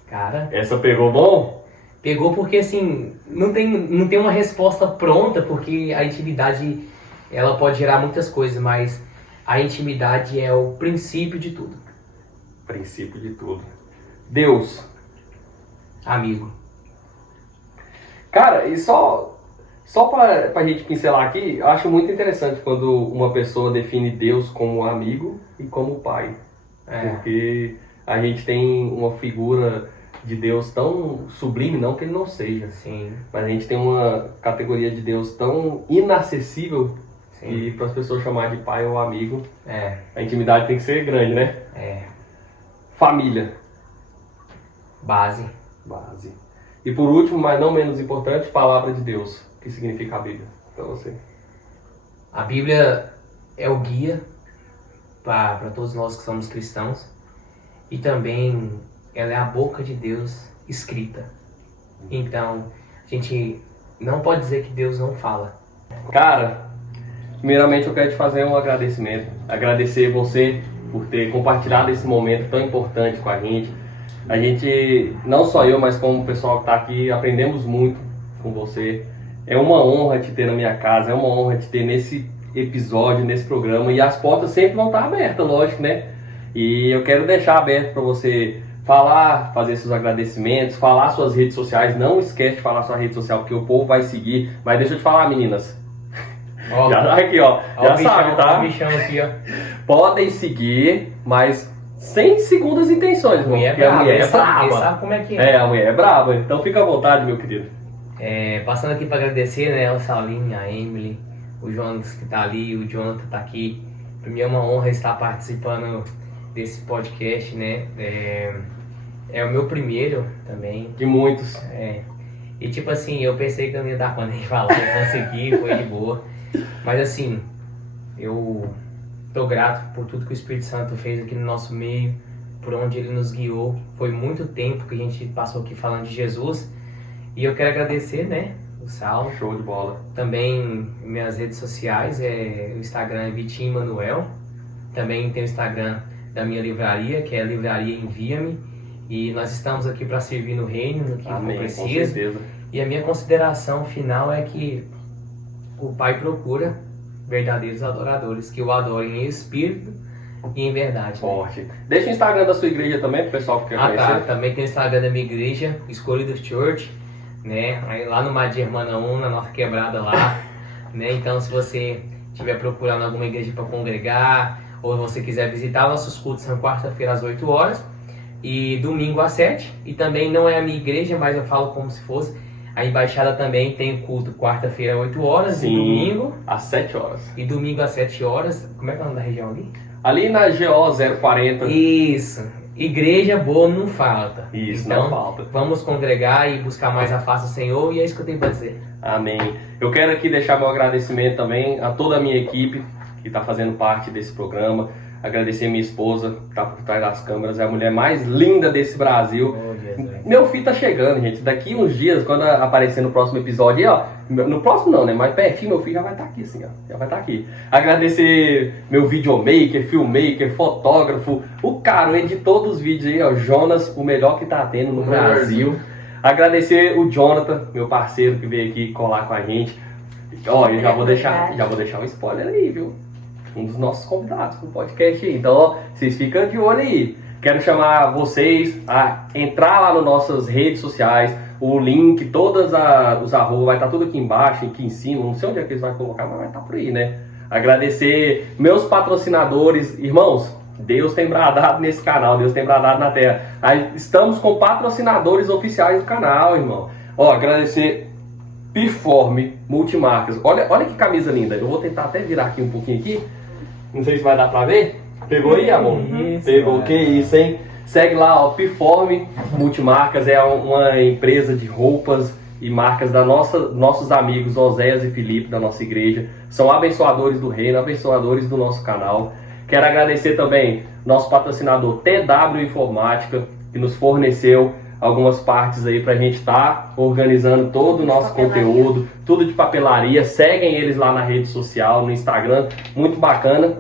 Cara... Essa pegou bom? Pegou porque, assim, não tem uma resposta pronta, porque a intimidade, ela pode gerar muitas coisas, mas a intimidade é o princípio de tudo. Princípio de tudo. Deus. Amigo. Cara, e só pra gente pincelar aqui, eu acho muito interessante quando uma pessoa define Deus como amigo e como pai. Porque a gente tem uma figura de Deus tão sublime, não que ele não seja. Sim. Mas a gente tem uma categoria de Deus tão inacessível que para as pessoas chamar de pai ou amigo, a intimidade tem que ser grande, né? Família. Base. E por último, mas não menos importante, palavra de Deus. O que significa a Bíblia para você? A Bíblia é o guia para todos nós que somos cristãos. E também ela é a boca de Deus escrita. Então, a gente não pode dizer que Deus não fala. Cara, primeiramente eu quero te fazer um agradecimento. Agradecer você por ter compartilhado esse momento tão importante com a gente. A gente, não só eu, mas como o pessoal que está aqui, aprendemos muito com você. É uma honra te ter na minha casa, é uma honra te ter nesse episódio, nesse programa. E as portas sempre vão estar abertas, lógico, né? E eu quero deixar aberto para você falar, fazer seus agradecimentos, falar suas redes sociais. Não esquece de falar sua rede social, porque o povo vai seguir. Mas deixa eu te falar, meninas. Ó, Já aqui, ó. Já sabe, tá? Ó o bichão aqui, ó. Podem seguir, mas sem segundas intenções, irmão. Porque a mulher é brava. Sabe como é que é. É, a mulher é brava. Então fica à vontade, meu querido. Passando aqui para agradecer, né, o Saulinho, a Emily, o Jonas que tá ali, o Jonathan tá aqui. Para mim é uma honra estar participando desse podcast, né? É o meu primeiro também. De muitos. E tipo assim, eu pensei que eu não ia dar conta de falar, eu consegui, foi de boa. Mas assim, eu tô grato por tudo que o Espírito Santo fez aqui no nosso meio, por onde ele nos guiou. Foi muito tempo que a gente passou aqui falando de Jesus. E eu quero agradecer, né, o Saulo. Show de bola. Também minhas redes sociais, o Instagram é Vitinho Manuel. Também tem o Instagram da minha livraria, que é a Livraria Envia-me. E nós estamos aqui para servir no reino, no que for Amém, preciso. com certeza. E a minha consideração final é que o Pai procura verdadeiros adoradores, que o adorem em espírito e em verdade. Forte. Deixa o Instagram da sua igreja também, pro pessoal que quer conhecer. Tá. Também tem o Instagram da minha igreja, Escolhido Church, né? Aí lá no Madia Hermana 1, na nossa quebrada lá, né? Então, se você estiver procurando alguma igreja para congregar, ou você quiser visitar, nossos cultos são quarta-feira às 8 horas e domingo às 7. E também não é a minha igreja, mas eu falo como se fosse. A Embaixada também tem culto quarta-feira às 8 horas. Sim, e domingo às 7 horas. E domingo às 7 horas. Como é que é o nome da região ali? Ali na GO 040. Isso. Igreja boa não falta. Isso, então, não falta. Vamos congregar e buscar mais a face do Senhor. E é isso que eu tenho para dizer. Amém. Eu quero aqui deixar meu agradecimento também a toda a minha equipe que está fazendo parte desse programa. Agradecer minha esposa, que está por trás das câmeras, é a mulher mais linda desse Brasil. Oh, Jesus. Meu filho tá chegando, gente. Daqui uns dias, quando aparecer no próximo episódio, aí, ó. No próximo não, né? Mais pertinho, meu filho já vai estar aqui, assim, ó. Já vai estar aqui. Agradecer meu videomaker, filmmaker, fotógrafo, o cara, o editor dos vídeos aí, ó. Jonas, o melhor que tá tendo no Brasil. Agradecer o Jonathan, meu parceiro, que veio aqui colar com a gente. Ó, eu já vou deixar um spoiler aí, viu? Um dos nossos convidados pro podcast aí. Então, ó, vocês ficam de olho aí. Quero chamar vocês a entrar lá nas nossas redes sociais. O link, todas os arroba, vai estar tudo aqui embaixo, aqui em cima. Não sei onde é que eles vão colocar, mas vai estar por aí, né? Agradecer meus patrocinadores. Irmãos, Deus tem bradado nesse canal, Deus tem bradado na terra. Aí, estamos com patrocinadores oficiais do canal, irmão. Ó, agradecer Performe Multimarcas. Olha que camisa linda. Eu vou tentar até virar aqui um pouquinho aqui. Não sei se vai dar pra ver. Pegou aí, amor? Isso, pegou, cara. que isso, hein? Segue lá, ó, Performe Multimarcas, é uma empresa de roupas e marcas da nossos amigos Oséias e Felipe, da nossa igreja. São abençoadores do reino, abençoadores do nosso canal. Quero agradecer também nosso patrocinador TW Informática, que nos forneceu algumas partes aí pra gente estar organizando todo o nosso conteúdo, tudo de papelaria. Seguem eles lá na rede social, no Instagram, muito bacana.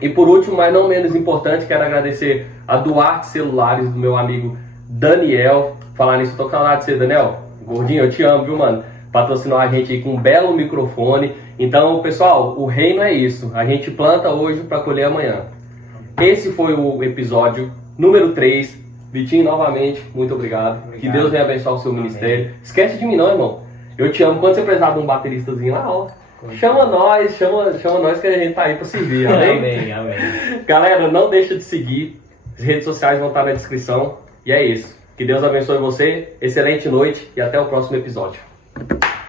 E por último, mas não menos importante, quero agradecer a Duarte Celulares, do meu amigo Daniel. Falar nisso, eu tô com saudade de você, Daniel. Gordinho, eu te amo, viu, mano? Patrocinou a gente aí com um belo microfone. Então, pessoal, o reino é isso. A gente planta hoje para colher amanhã. Esse foi o episódio número 3. Vitinho, novamente, muito obrigado. Que Deus venha abençoar o seu ministério. Esquece de mim não, irmão. Eu te amo. Quando você precisar de um bateristazinho lá, ó, chama nós que a gente tá aí pra servir, amém? Amém, amém. Galera, não deixa de seguir. As redes sociais vão estar na descrição. E é isso. Que Deus abençoe você. Excelente noite e até o próximo episódio.